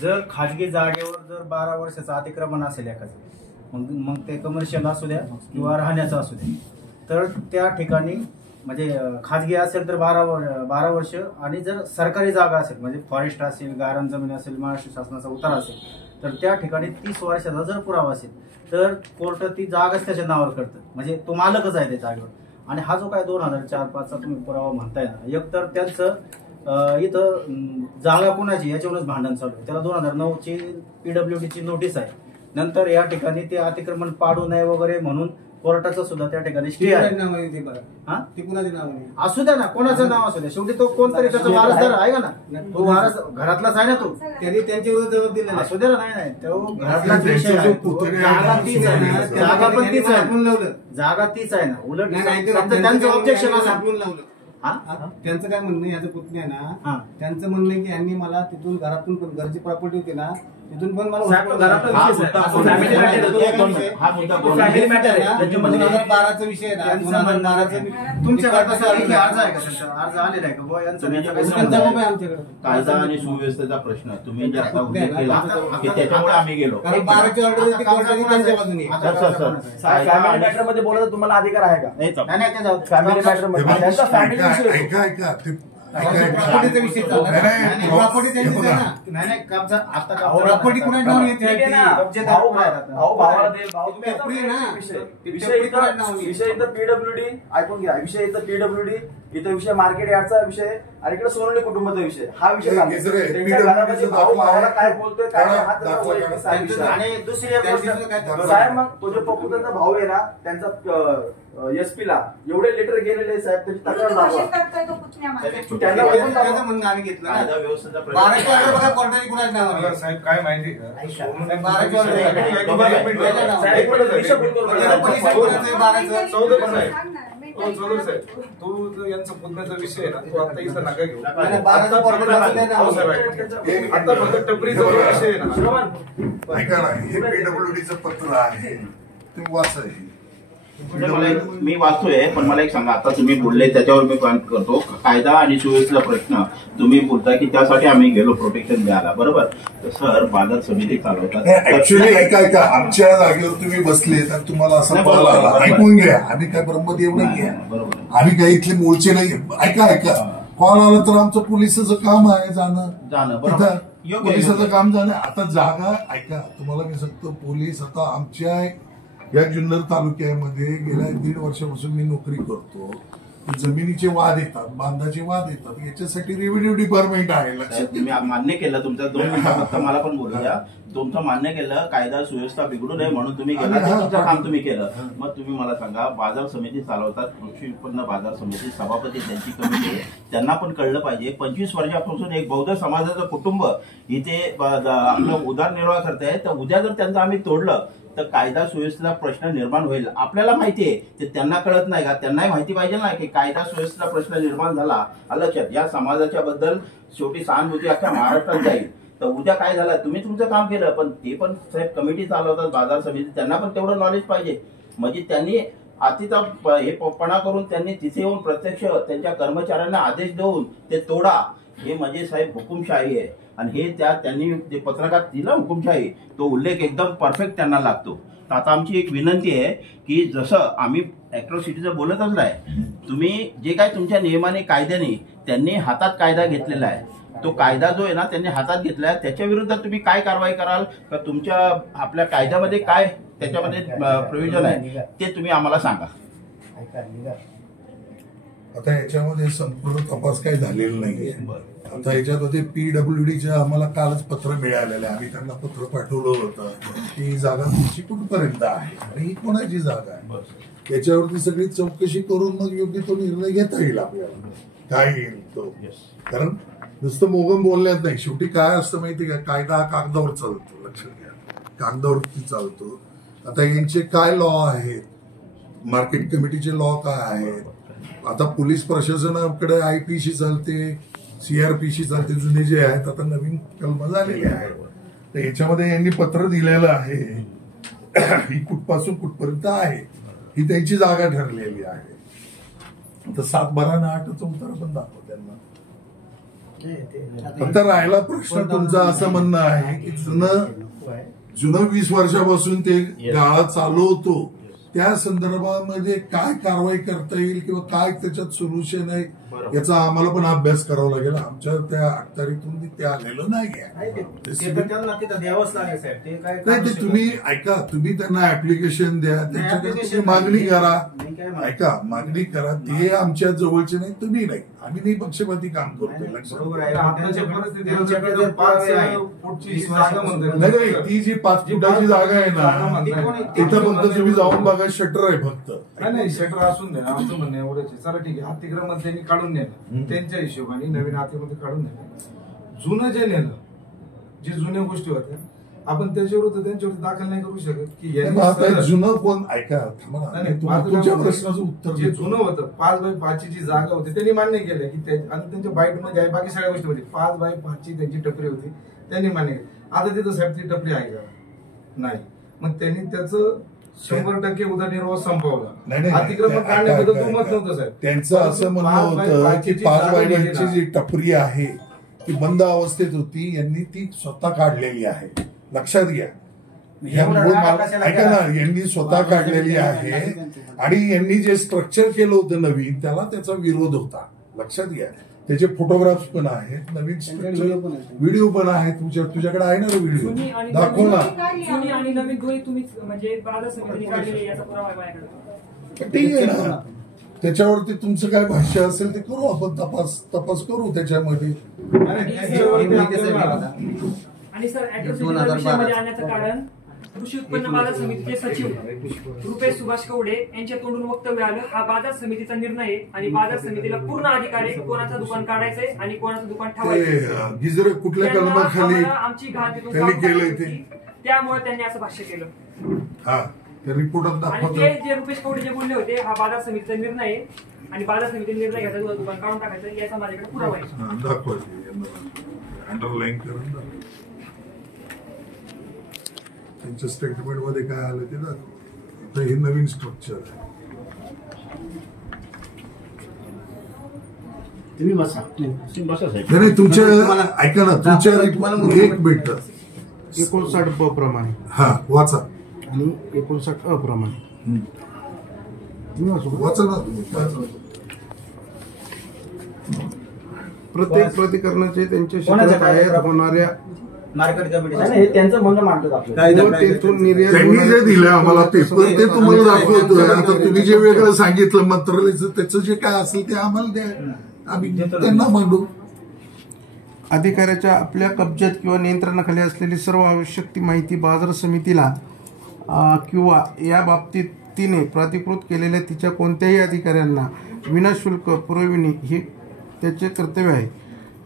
जर खाजगी जागेवर जर 12 वर्षाचं अतिक्रमण असेल एखादं, मग ते कमर्शियल असू द्या किंवा राहण्याचं असू द्या, तर त्या ठिकाणी म्हणजे खाजगी असेल तर 12 वर्ष, आणि जर सरकारी जागा असेल म्हणजे फॉरेस्ट असेल, गारण जमीन असेल, महाराष्ट्र शासनाचा उतारा असेल, तर त्या ठिकाणी 30 वर्षाचा जर पुरावा असेल तर कोर्ट ती जागाच त्याच्या नावावर करतं, म्हणजे तो मालकच आहे त्या जागेवर. आणि हा जो काय 2004-5चा तुम्ही पुरावा म्हणताय ना, एक तर त्यांचं इथं जागा कोणाची याच्यावरच भांडण चालू आहे. त्याला 2009ची PWDची नोटीस आहे. नंतर या ठिकाणी ते अतिक्रमण पाडू नये वगैरे म्हणून कोर्टाचं सुद्धा त्या ठिकाणी स्टे आहे. असू द्या ना, कोणाचं नाव असू द्या, शेवटी तो कोणतरी त्याचा वारसदार आहे का ना, तो वारस घरातलाच आहे ना, तो त्यांनी त्यांच्या विरुद्ध दिलं असू द्या ना. नाही तो घरातलाच विषय आहे, जागा तीच आहे ना, जागा पण तीच आहे, जागा तीच आहे ना. उलट त्यांचं ऑब्जेक्शन असं त्यांचं काय म्हणणं आहे, याचं पुतणी आहे ना, त्यांचं म्हणणं आहे की यांनी मला तिथून घरातून पण घरची प्रॉपर्टी होती ना, तिथून पण मला साहेब, घरातला विषय आहे. हा मुद्दा फॅमिली मॅटर आहे. 2012चा विषय आहे ना, 2012चा तुमच्या अर्ज आहे का त्यांचा? अर्ज आलेला आहे का बुवा यांचा? त्यांचा मोबाईल आहे आमच्याकडे. कायदा आणि सुव्यवस्थेचा प्रश्न तुम्ही जे आता उल्लेख केला की त्याच्यामुळे आम्ही गेलो. कारण 12ची ऑर्डर ती कोर्टाने त्यांच्या बाजूने आहे. सर फॅमिली मॅटर मध्ये बोलायचं तुम्हाला अधिकार आहे का? नाही, नाही, नाही, ते जाऊ दे. फॅमिली मॅटर मध्ये त्यांचा फॅमिली विषय आहे. ऐका ते प्रॉपर्टीचा विषय चालला ना. नाही, प्रॉपर्टी त्यांचीच आहे ना. नाही नाही कब्जा आता प्रॉपर्टी कुणाच्या नावाने येते? ठीक आहे ना. कब्जेदार भाऊ कोण आहे आता? भाऊ भावाला दे, भाऊ ते पेपरी आहे ना. विषय पेपरी कुणाच्या नावाने येते? विषय इथं पीडब्ल्यूडी ऐकून घ्या. विषय इथं पीडब्ल्यूडी, इथं विषय मार्केट यार्डचा विषय आणि इकडे सोनवणे कुटुंबाचा विषय. हा विषय हे सांगतो. दुसरं आहे. त्यांच्या PWD घरामध्ये चा भाऊ दाखला भावाला आहे. काय बोलतोय काय नाही, हा दाखला त्याचा वैयक्तिक काढा. विषय आहे. आणि दुसरी एक गोष्ट साहेब, मग तो जो पपुतांचा भाऊ आहे ना, त्यांचा एसपी ला एवढे लेटर गेलेले आहे साहेब, त्याची तक्रार दाखवा. त्यांना वैयक्तिक त्याचं म्हणणं आम्ही घेतलं ना. कायदा व्यवस्थेचा प्रश्न 12ची ऑर्डर बघा कोर्टाने कुणाच्या नावाने मला आहे? साहेब काय माहिती का? ऐका. सोनूने 12ची ऑर्डर एक मिनिट, एक मिनिट. साहेब, एक मिनिट, विषय बोलतो म्हणजे ना. पोलीस आहे, कोणाचं आहे, 12चं? चौधरी साहेब, चौधरी साहेब, तो जो यांचा पुतण्याचा विषय आहे ना, तो आता इथं नका घेऊ. नाही, 12चं ऑर्डर लागलं नाही ना. हो साहेब, ऐका. आता फक्त टपरीचा जो विषय आहे ना, ऐका ना, हे पीडब्ल्यूडीचं पत्र आहे ते वाचायचे. मी वाचतोय, पण मला एक सांगा, आता तुम्ही बोलले त्याच्यावर मी पॉईंट करतो. कायदा आणि सुव्यवस्थेचा प्रश्न तुम्ही बोलता की त्यासाठी आम्ही गेलो प्रोटेक्शन द्यायला, बरोबर? तर सर बाजार समिती चालवतात. ऍक्च्युअली ऐका आमच्या जागेवर तुम्ही बसले तर तुम्हाला असा नाही, कॉल बरोबर, आला. बरोबर. ऐकून घ्या, आम्ही काय ब्रह्मदेव नाहीये, बरोबर. आम्ही काही इथले मूळचे नाही. ऐका कॉल आला तर आमचं पोलिसाचं काम आहे जाणं, बरोबर. तिथं योग्य आहे. पोलिसाचं काम जाणं. आता जागा ऐका, तुम्हाला मी सांगतो, पोलीस आता आमच्या या जुन्नर तालुक्यामध्ये गेल्या 1.5 वर्षापासून मी नोकरी करतो. जमिनीचे वाद येतात, बांधाचे वाद येतात, याच्यासाठी रेव्हेन्यू डिपार्टमेंट आहे. लक्षात तुम्ही मान्य केलं तुमचं 2 मिनिटं फक्त मला पण बोलू द्या. तुमचं मान्य केलं, कायदा सुव्यवस्था बिघडू नये म्हणून तुम्ही गेला, ते तुमचं काम तुम्ही केलं. मग तुम्ही मला सांगा, बाजार समिती चालवतात, कृषी उत्पन्न बाजार समिती सभापती त्यांची कमिटी आहे, त्यांना पण कळलं पाहिजे 25 वर्षापासून एक बौद्ध समाजाचं कुटुंब इथे आपलं उदरनिर्वाह करताय, तर उद्या जर त्यांचं आम्ही तोडलं तर कायदा सुव्यवस्थेचा प्रश्न निर्माण होईल. आपल्याला माहिती आहे, ते त्यांना कळत नाही का? त्यांनाही माहिती पाहिजे ना की कायदा सुव्यवस्थेचा प्रश्न निर्माण झाला. लक्षात, या समाजाच्या बद्दल शेवटी सहानुभूती अख्ख्या महाराष्ट्रात जाईल. तर उद्या काय झालं, तुम्ही तुमचं काम केलं, पण ते पण साहेब कमिटी चालवतात बाजार समिती, त्यांना पण तेवढं नॉलेज पाहिजे. म्हणजे त्यांनी अतिचा हे पणा करून त्यांनी तिथे येऊन प्रत्यक्ष त्यांच्या कर्मचाऱ्यांना आदेश देऊन ते तोडा, हे म्हणजे साहेब हुकुमशाही आहे. आणि हे त्यांनी जे पत्रकात दिलं हुकुमशाही, तो उल्लेख एकदम परफेक्ट त्यांना लागतो. तर आता आमची एक विनंती आहे की जसं आम्ही ॲट्रॉसिटीचं बोलतच नाही, तुम्ही जे काय तुमच्या नियमाने कायद्याने त्यांनी हातात कायदा घेतलेला आहे, तो कायदा जो आहे ना त्यांनी हातात घेतला आहे, त्याच्या विरुद्ध तुम्ही काय कारवाई कराल का? तुमच्या आपल्या कायद्यामध्ये काय त्याच्यामध्ये प्रोव्हिजन आहे ते तुम्ही आम्हाला सांगा. आता याच्यामध्ये संपूर्ण तपास काही झालेला नाहीये. आता याच्यामध्ये पीडब्ल्यूडीचं आम्हाला कालच पत्र मिळालेलं आहे. आम्ही त्यांना पत्र पाठवलं होतं की जागा तुमची कुठपर्यंत आहे आणि ही कोणाची जागा आहे, याच्यावरती सगळी चौकशी करून मग योग्य तो निर्णय घेता येईल आपल्याला, काय येईल तो. कारण नुसतं मोगम बोलण्यात नाही, शेवटी काय असतं माहिती का, कायदा हा कागदावर चालतो. लक्षात घ्या, कागदावरती चालतो. आता यांचे काय लॉ आहेत, मार्केट कमिटीचे लॉ काय आहेत, आता पोलीस प्रशासनाकडे आयपीसी चालते, सीआरपीसी चालते, जुने जे आहेत, आता नवीन कलम झालेले आहेत. तर याच्यामध्ये यांनी पत्र दिलेलं आहे ही कुठपासून कुठपर्यंत आहे, ही त्यांची जागा ठरलेली आहे. आता 7, 12 आणि 8चं उत्तर पण दाखव त्यांना. फक्त राहिला प्रश्न तुमचा असं म्हणणं आहे की जुनं 20 वर्षापासून ते गाळा चालवतो, त्या संदर्भामध्ये काय कारवाई करता येईल किंवा काय त्याच्यात सोल्युशन आहे याचा आम्हाला पण अभ्यास करावा लागेल. आमच्या त्या अखत्यारीतून ते आलेलं नाहीये. नाही, ते तुम्ही ऐका, तुम्ही त्यांना ऍप्लिकेशन द्या, त्यांच्याकडे तुम्ही मागणी करा. ऐका, मागणी करा, ते आमच्या जवळचे नाही, तुम्ही नाही, आम्ही नाही पक्षपाती काम करतोय. नाही, ती जी 5 फुटाची जागा आहे ना, तिथं फक्त तुम्ही जाऊन बघा, शटर आहे फक्त. नाही, शटर असून द्या, आमचं म्हणणं एवढंच आहे. चला ठीक आहे, हातीग्रह त्यांनी काढून नेलं, त्यांच्या हिशोबाने नवीन हातीमध्ये काढून नेलं. जुनं जे नेलं, जे जुन्या गोष्टी होत्या आपण त्यांच्यावर दाखल नाही करू शकत की नाही, यांनी मग आता सरळ- जुनं कोण ऐका थांबा ना. नाही, तुमच्या माझं प्रश्नाचं उत्तर जे देतो. जुनं होतं 5x5 ची जी जागा होती त्यांनी मान्य केलं की आणि त्यांच्या बाईट मध्ये आहे बाकी सगळ्या गोष्टी होती 5x5 ची त्यांची टपरी होती त्यांनी मान्य केली. आता तिथं साहेब ती टपरी आहे का नाही, मग त्यांनी त्याचं 100% उदरनिर्वाह संपवला. नाही, नाही, अतिक्रमण ऐका, काढण्याबद्दल ऐका, तू मत ऐका. नव्हतं साहेब. त्यांचं असं म्हणणं होतं की 5x5 जी टपरी आहे ती बंद अवस्थेत होती, यांनी ती स्वतः काढलेली आहे. लक्षात घ्या, ऐका ना, यांनी स्वतः काढलेली आहे आणि यांनी जे स्ट्रक्चर केलं होतं नवीन त्याला त्याचा विरोध होता. लक्षात घ्या, त्याचे फोटोग्राफ्स पण आहेत, नवीन स्ट्रक्चर व्हिडिओ पण आहे. तुझ्याकडे आहे ना व्हिडिओ, दाखव ना. जुनी आणि नवीन दोन्ही तुम्ही म्हणजे बाजार समितीने काढलेले याचा पुरावा आहे माझ्याकडे. ठीक आहे ना, त्याच्यावरती तुमचं काय भाष्य असेल ते करू आपण, तपास करू त्याच्यामध्ये. आणि सर ऍट्रॉसिटी विषयामध्ये आणण्याचं कारण कृषी उत्पन्न बाजार समितीचे सचिव रुपेश सुभाष कवडे यांच्या तोंडून वक्तव्य आलं. हा बाजार समितीचा निर्णय आहे आणि बाजार समितीला पूर्ण अधिकार आहे कोणाचं दुकान काढायचंय आणि कोणाचं दुकान ठेवायचं. गिजर कुठल्या कलमाखाली आमची घात त्यांनी केलंय ते, त्यामुळे त्यांनी असं भाष्य केलं. हा त्या रिपोर्टात आणि दाखवतो. ते जे रुपेश कवडे जे बोलले होते हा बाजार समितीचा निर्णय आहे आणि बाजार समितीने निर्णय घ्यायचा तुला दुकान काढून टाकायचं याचा माझ्याकडे पुरावा आहे. दाखवायचे अंडरलाईन करून दाखव. त्यांच्या स्टेटमेंट मध्ये काय आलं ते दाखव. आता हे नवीन स्ट्रक्चर आहे. तुम्ही बसा. नाही तुमच्या ऐका ना, तुमच्या एक मिनिट 59 ब प्रमाणे हा वाचा आणि 59 अ प्रमाणे वाचा ना तुम्ही. प्रत्येक प्रतिकरणाचे त्यांच्या क्षेत्रात आयात होणाऱ्या मार्केट कमिटी हे त्यांचं म्हणणं मांडतात आपल्याला. व तेथून निर्यात त्यांनी जे होणाऱ्या- दिलं आम्हाला पेपर ते तुम्हाला दाखवतोय. आता तुम्ही जे वेगळं सांगितलं मंत्रालयाचं त्याचं जे काय असेल ते आम्हाला द्या, आम्ही त्यांना मांडू. अधिकाऱ्याच्या आपल्या कब्जात किंवा नियंत्रणाखाली असलेली सर्व आवश्यक ती माहिती बाजार समितीला किंवा या बाबतीत तिने प्राधिकृत केलेल्या तिच्या कोणत्याही अधिकाऱ्यांना विनाशुल्क पुरविणे हे त्याचे कर्तव्य आहे.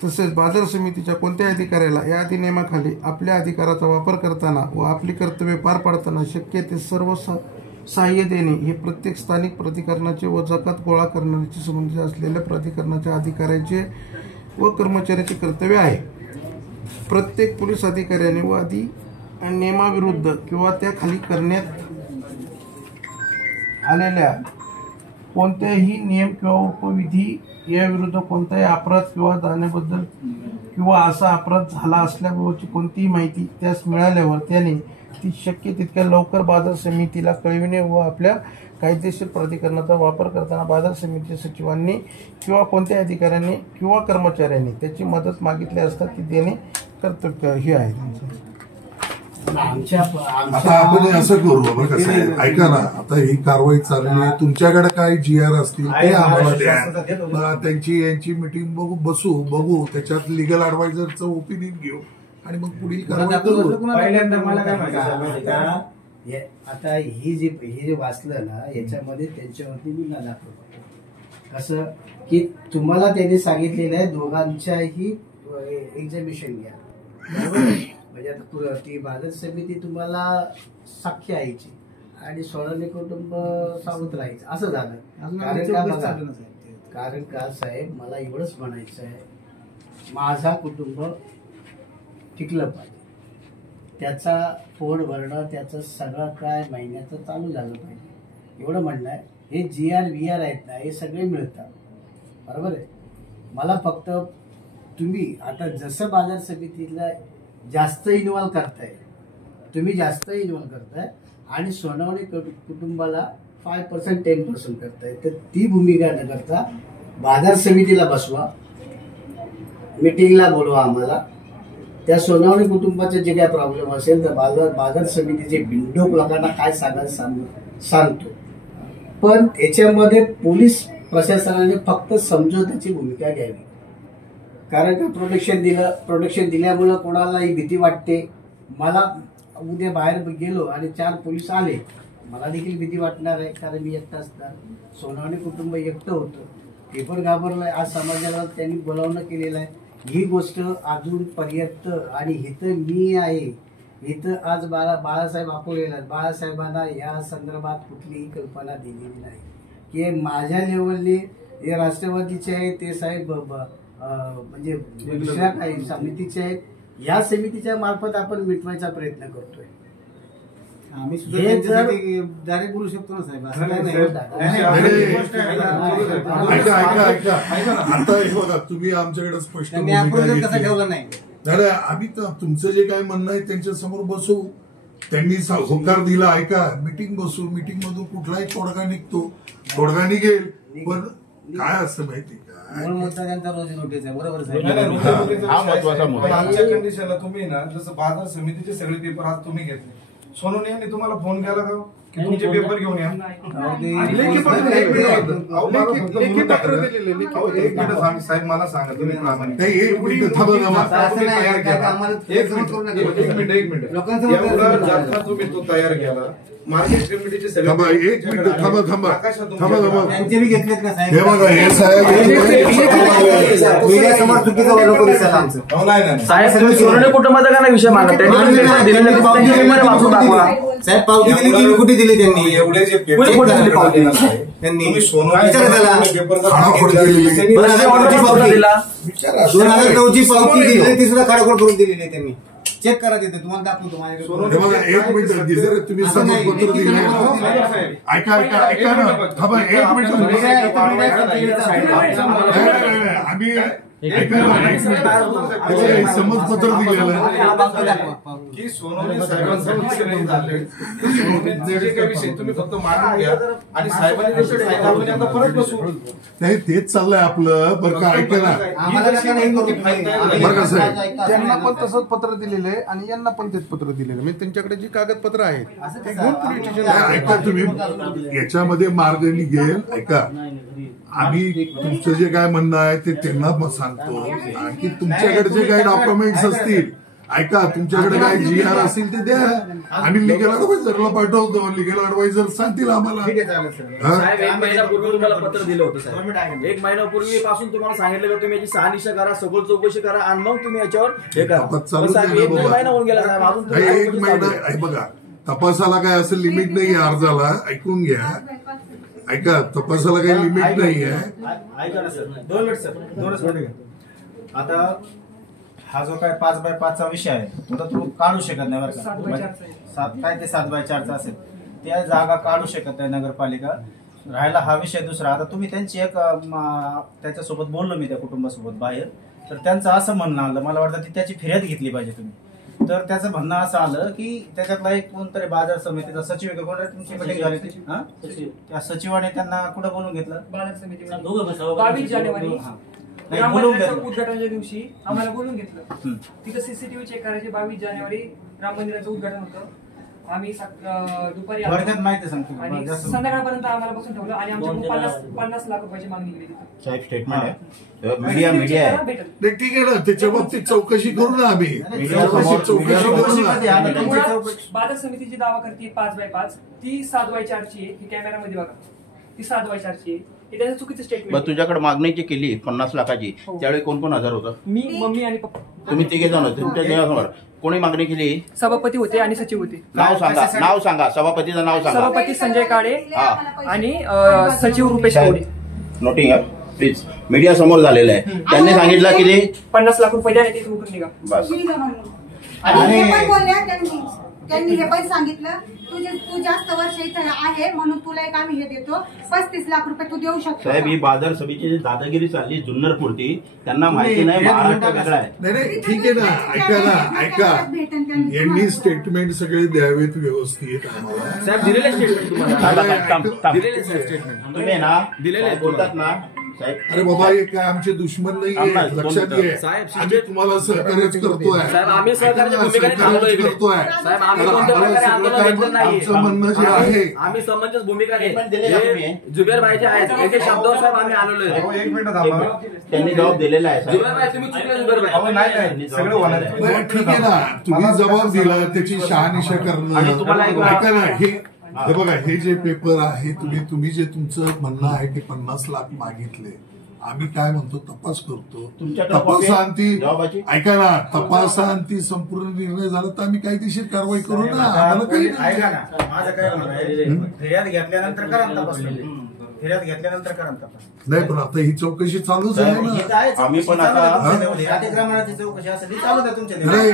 तसेच बाजार समितीच्या कोणत्याही अधिकाऱ्याला या अधिनियमाखाली आपल्या अधिकाराचा वापर करताना व आपली कर्तव्ये पार पाडताना शक्य ते सर्व सहाय्य देणे हे प्रत्येक स्थानिक प्राधिकरणाचे व जकात गोळा करण्याचे संबंधित असलेल्या प्राधिकरणाच्या अधिकाऱ्याचे व कर्मचाऱ्याचे कर्तव्य आहे. प्रत्येक पोलीस अधिकाऱ्याने व नियमाविरुद्ध किंवा त्याखाली करण्यात आलेल्या कोणत्याही नियम किंवा उपविधी याविरुद्ध कोणताही अपराध किंवा जाण्याबद्दल किंवा असा अपराध झाला असल्याबाबतची कोणतीही माहिती त्यास मिळाल्यावर त्याने ती शक्य तितक्या लवकर बाजार समितीला कळविणे व आपल्या कायदेशीर प्राधिकरणाचा वापर करताना बाजार समितीच्या सचिवांनी किंवा कोणत्याही अधिकाऱ्यांनी किंवा कर्मचाऱ्यांनी त्याची मदत मागितली असता ती देणे कर्तव्य हे आहे त्यांचं. आता आपण असं करू बरं का साहेब, ऐका ना, आता ही कारवाई चालली आहे. तुमच्याकडे काय GR असतील ते आम्हाला द्या. त्यांची यांची मिटिंग बघू त्याच्यात लिगल ऍडवायझरचं ओपिनियन घेऊ आणि मग पुढील कारवाई करू. पहिल्यांदा मला काय माहिती का आता हे जे वाचलं ना याच्यामध्ये त्यांच्यावरती मी ना दाखवतो कसं की तुम्हाला त्यांनी सांगितलेलं आहे दोघांच्याही एक्झामिशन घ्या, म्हणजे आता ती बाजार समिती तुम्हाला साख्य यायची आणि सोळाने कुटुंब सावध राहायचं असं झालं. कारण का साहेब मला एवढंच म्हणायचं आहे, माझा कुटुंब टिकलं पाहिजे, त्याचा पोट भरणं त्याचं सगळं काय महिन्याचं चालू झालं पाहिजे एवढं म्हणणं आहे. हे GR VR आहेत ना हे सगळे मिळतात बरोबर आहे. मला फक्त तुम्ही आता जसं बाजार समितीला जास्त इन्व्हॉल्व करताय, तुम्ही जास्त इन्व्हॉल्व करताय आणि सोनावणे कुटुंबाला 5% 10% करताय, तर ती भूमिका न करता बाजार समितीला बसवा, मीटिंगला बोलवा आम्हाला, त्या सोनावणे कुटुंबाचे जे काय प्रॉब्लेम असेल तर बाजार समितीचे बिंडोक लोकांना काय सांगतो. पण याच्यामध्ये पोलीस प्रशासनाने फक्त समजोत्याची भूमिका घ्यावी. कारण का प्रोटेक्शन दिल्यामुळं कोणालाही भीती वाटते. मला उद्या बाहेर गेलो आणि 4 पोलीस आले मला देखील भीती वाटणार आहे, कारण मी एकटा असणार. सोनावणे कुटुंब एकटं होतं, ते पण घाबरलंय. आज समाजाला त्यांनी बोलावणं केलेलं आहे. ही गोष्ट अजून पर्यंत आणि इथं मी आहे इथं आज बाळासाहेब अकोलेला बाळासाहेबांना या संदर्भात कुठलीही कल्पना दिलेली नाही की माझ्या लेवलने हे राष्ट्रवादीचे आहेत ते साहेब म्हणजे दुसऱ्या काही समितीचे आहेत. या समितीच्या मार्फत आपण मिटवायचा प्रयत्न करतोय. आम्ही सुद्धा डायरेक्ट बोलू शकतो ना साहेब, असं काय नाही. ऐका आता हे बघा, तुम्ही आमच्याकडे स्पष्ट कसं ठेवलं नाही. दादा, आम्ही तुमचं जे काय म्हणणं आहे त्यांच्या समोर बसू. त्यांनी होकार दिला, ऐका मीटिंग बसू. मीटिंग मधून कुठलाही तोडगा निघतो, तोडगा निघेल. पण काय असतं माहिती का, मूळ मुद्दा त्यांचा रोजीरोटीचा आहे. बरोबर हा महत्वाचा मुद्दा. आजच्या कंडिशनला तुम्ही ना जसं बाजार समितीचे सगळे पेपर आज तुम्ही घेतले, सोनूने यांनी तुम्हाला फोन केला का की तुमचे पेपर घेऊन या? साहेब मला सांगा तुम्ही प्रामाणिक एक मिनिट एवढा जास्त तुम्ही तो तयार केला. मार्केट कमिटीचे सगळे एक मिनिट थांबा. त्यांचे बी घेतलेत ना साहेब. हे बघा, हे साहेब सोनवणे कुटुंबाचा का नाही विषय मांडला साहेब पावती दिली कुठे दिली त्यांनी? एवढे जे पेपर त्यांनी सोनवणे 2009ची पावती दिली ती सुद्धा खाडाखोड करून दिलेली आहे त्यांनी. चेक करा तिथे, तुम्हाला दाखवतो माझ्याकडे. बघा, एक मिनिट तुम्ही समजपत्र दिले. ऐका ना, थांबा एक मिनिट. आम्ही समजपत्र दिलेलं की सोनवणे साहेबांसाठी जे काही विषय तुम्ही फक्त मांडून घ्या आणि साहेबांनी आता परत बसू. नाही, तेच चाललंय आपलं. बरं का, ऐका ना, बरं का साहेब, त्यांना पण तसंच पत्र दिलेलं आहे आणि यांना पण तेच पत्र दिलेलं म्हणजे त्यांच्याकडे जी कागदपत्र आहेत ते घेऊन पोलीस स्टेशनला. ऐका तुम्ही, याच्यामध्ये मार्ग निघेल. ऐका, आम्ही तुमचं जे काय म्हणणं आहे ते त्यांना मग सांगतो. आणखी तुमच्याकडे जे काही डॉक्युमेंट्स असतील, ऐका, तुमच्याकडे काय GR असतील ते द्या. आम्ही लिगल ऍडवायझरला पाठवतो. लिगल ऍडवायझर सांगतील आम्हाला. साहेब 1 महिन्यापूर्वी तुम्हाला पत्र दिलं होतं साहेब. 1 महिन्यापूर्वी पासून तुम्हाला सांगितलं की तुम्ही याची शहानिशा करा, सखोल चौकशी करा आणि मग तुम्ही याच्यावर हे करा. 1 महिना होऊन गेला साहेब, अजून 1 महिना. बघा, तपासाला काय असं लिमिट नाही अर्जाला. ऐकून घ्या, ऐका, तपासाला काही लिमिट नाही आहे. ऐका ना सर, 2 मिनिट सर, 2च मिनिट. आता हा जो काय 5x5चा विषय आहे तो तर तू काढू शकत नाही बरं का. 7x4चा असेल, त्या जागा काढू शकत नाही नगरपालिका. राहिला हा विषय दुसरा. आता तुम्ही त्यांची एक त्याच्यासोबत बोललो मी त्या कुटुंबासोबत बाहेर, तर त्यांचं असं म्हणणं आलं, मला वाटतं ती त्याची फिर्याद घेतली पाहिजे तुम्ही. तर त्याचं म्हणणं असं आलं की त्याच्यातला एक कोणतरी बाजार समितीचा सचिव आहे, कोणतरी तुमची मीटिंग झाली त्याची, त्या सचिवाने त्यांना कुठं बोलून घेतलं? बाजार समितीवर 22 जानेवारी उद्घाटनाच्या दिवशी आम्हाला बोलून घेतलं. तिथं CCTV चेक करायचे. 22 जानेवारी राम मंदिराचं उद्घाटन होतं. आम्ही दुपारी माहिती सांगतो आणि संध्याकाळपर्यंत आम्हाला बसून ठेवलं आणि आमच्या 50 लाख रुपयाची मागणी केली. साहेब स्टेटमेंट आहे, मीडिया आहे. ठीक आहे ना, त्याच्या बाबतीत चौकशी करू ना आम्ही. बाजार समितीची दावा करते 5x5, ती 7x4ची आहे. ही कॅमेरामध्ये बघा, ती 7x4ची आहे. हे त्याचं चुकीचं स्टेटमेंट. तुझ्याकडे मागणी जी केली 50 लाखाची, त्यावेळी कोण कोण हजर होतं? मी, मम्मी आणि पप्पा. तुम्ही तिघे जण होते. तुमच्या देवासमोर कोणी मागणी केली? सभापती होते आणि सचिव होते. नाव सांगा. सभापतीचं नाव सांगा. सभापती संजय काळे आणि सचिव Rupesh Kawade. Noting please. Media समोर झालेलं आहे. त्यांनी सांगितलं की ते 50 लाख रुपये द्या, नाही ते उठून निघा. बस. आणि हे पण बोलल्या त्यांनी हे पण सांगितलं, तू जास्त वर्ष इथे आहे म्हणून तुला एक आम्ही हे देतो, 35 लाख रुपये तू देऊ शकतो. साहेब, ही बाजार समितीची दादागिरी चालली जुन्नर पुरती. त्यांना माहिती नाही महाराष्ट्र वेगळा आहे. नाही, ठीक आहे ना. ऐका, यांनी स्टेटमेंट सगळे द्यावेत व्यवस्थित आम्हाला. साहेब दिलेले स्टेटमेंट तुम्हाला दिलेले स्टेटमेंट तुम्ही ना दिलेले बोलतात ना साहेब. अरे बाबा, हे काय आमचे दुश्मन नाही, लक्षात घे. आम्ही तुम्हाला सहकार्यच करतोय. साहेब, आम्ही सहकार्याच्या भूमिकेने थांबलोय इकडे. साहेब, आम्ही कोणत्या प्रकारे आंदोलन घेतलं नाही. आमचं म्हणणं जे आहे, आम्ही समंजस भूमिका घेतली. जुबेर भाईचे आहेत, याच्या शब्दावर साहेब आम्ही आलेलो आहे. 1 मिनिट थांबा. त्यांनी जबाब दिलेला आहे. जुबेर भाई तुम्ही चुकले. जुबेर भाई नाही, सगळं होणार. ठीक आहे ना, तुम्ही जबाब दिला त्याची शहानिशा करणं. ऐका ना, हे बघा, हे जे पेपर आहे, तुम्ही जे तुमचं म्हणणं आहे की 50 लाख मागितले, आम्ही काय म्हणतो तपास करतो. तुमच्याकडे तपासांती जबाबाची ऐका ना, तपासांती संपूर्ण निर्णय झाला तर आम्ही कायदेशीर कारवाई करू ना. आम्हाला काही ऐका ना, माझं काय म्हणणं आहे, फिर्याद घेतल्यानंतर करा ना तपास. फिर्याद घेतल्यानंतर करा ना तपास. नाही, पण आता ही चौकशी चालूच आहे ना. आम्ही पण आता अतिक्रमणाची चौकशी असेल ती चालू आहे तुमच्या नाही,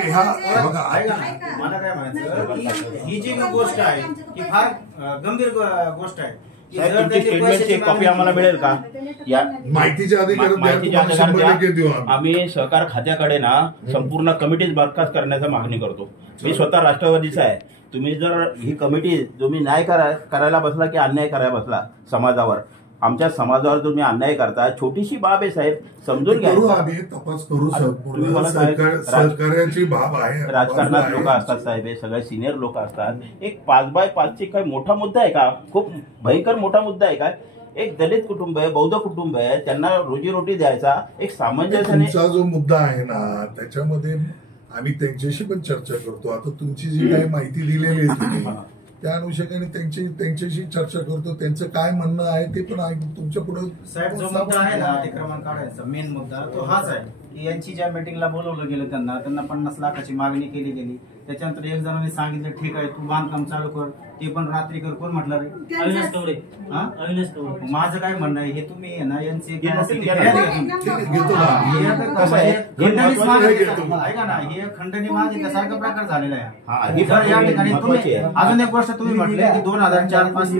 बघा, ऐका ना, मला काय म्हणायचं, ही जी गोष्ट आहे ही फार गंभीर गोष्ट आहे. साहेब, तुमची स्टेटमेंटची कॉपी आम्हाला मिळेल का? या माहितीच्या माहितीच्या अधिकाऱ्यांना देऊ आम्ही सहकार खात्याकडे ना संपूर्ण कमिटीच बरखास्त करण्याची मागणी करतो. मी स्वतः राष्ट्रवादीचा आहे. तुम्ही जर ही कमिटी तुम्ही न्याय करायला बसला की अन्याय करायला बसला समाजावर, आमच्या समाजावर तुम्ही अन्याय करता, छोटीशी बाब आहे साहेब, समजून घ्या. आम्ही तपास करू. सहकार्याची बाब आहे. राजकारणात लोक असतात साहेब, हे सगळे सिनियर लोक असतात. एक 5x5 काही मोठा मुद्दा आहे का? खूप भयंकर मोठा मुद्दा आहे का? एक दलित कुटुंब आहे, बौद्ध कुटुंब आहे, त्यांना रोजीरोटी द्यायचा एक सामंजस्याने. तुमचा जो मुद्दा आहे ना त्याच्यामध्ये आम्ही त्यांच्याशी पण चर्चा करतो. आता तुमची जी काही माहिती दिलेली आहे तुम्ही त्या अनुषंगाने त्यांच्याशी चर्चा करतो. त्यांचं काय म्हणणं आहे ते पण तुमच्या पुढे. साहेब, जो मुद्दा आहे ना अतिक्रमण काढायचा मेन मुद्दा तो हाच आहे की यांची ज्या मीटिंगला बोलवलं गेलं त्यांना 50 लाखाची मागणी केली गेली. त्याच्यानंतर एक जणांनी सांगितलं ठीक आहे तू बांधकाम चालू कर, ते पण रात्री कर. कोण म्हटलं रे? अविनाश कवडे. माझं काय म्हणणं आहे, हे तुम्ही ना यांचे ऐका ना, हे खंडणी मागितल्यासारखा प्रकार झालेला आहे. तर या ठिकाणी तुम्ही अजून एक गोष्ट तुम्ही म्हटले की 2004-5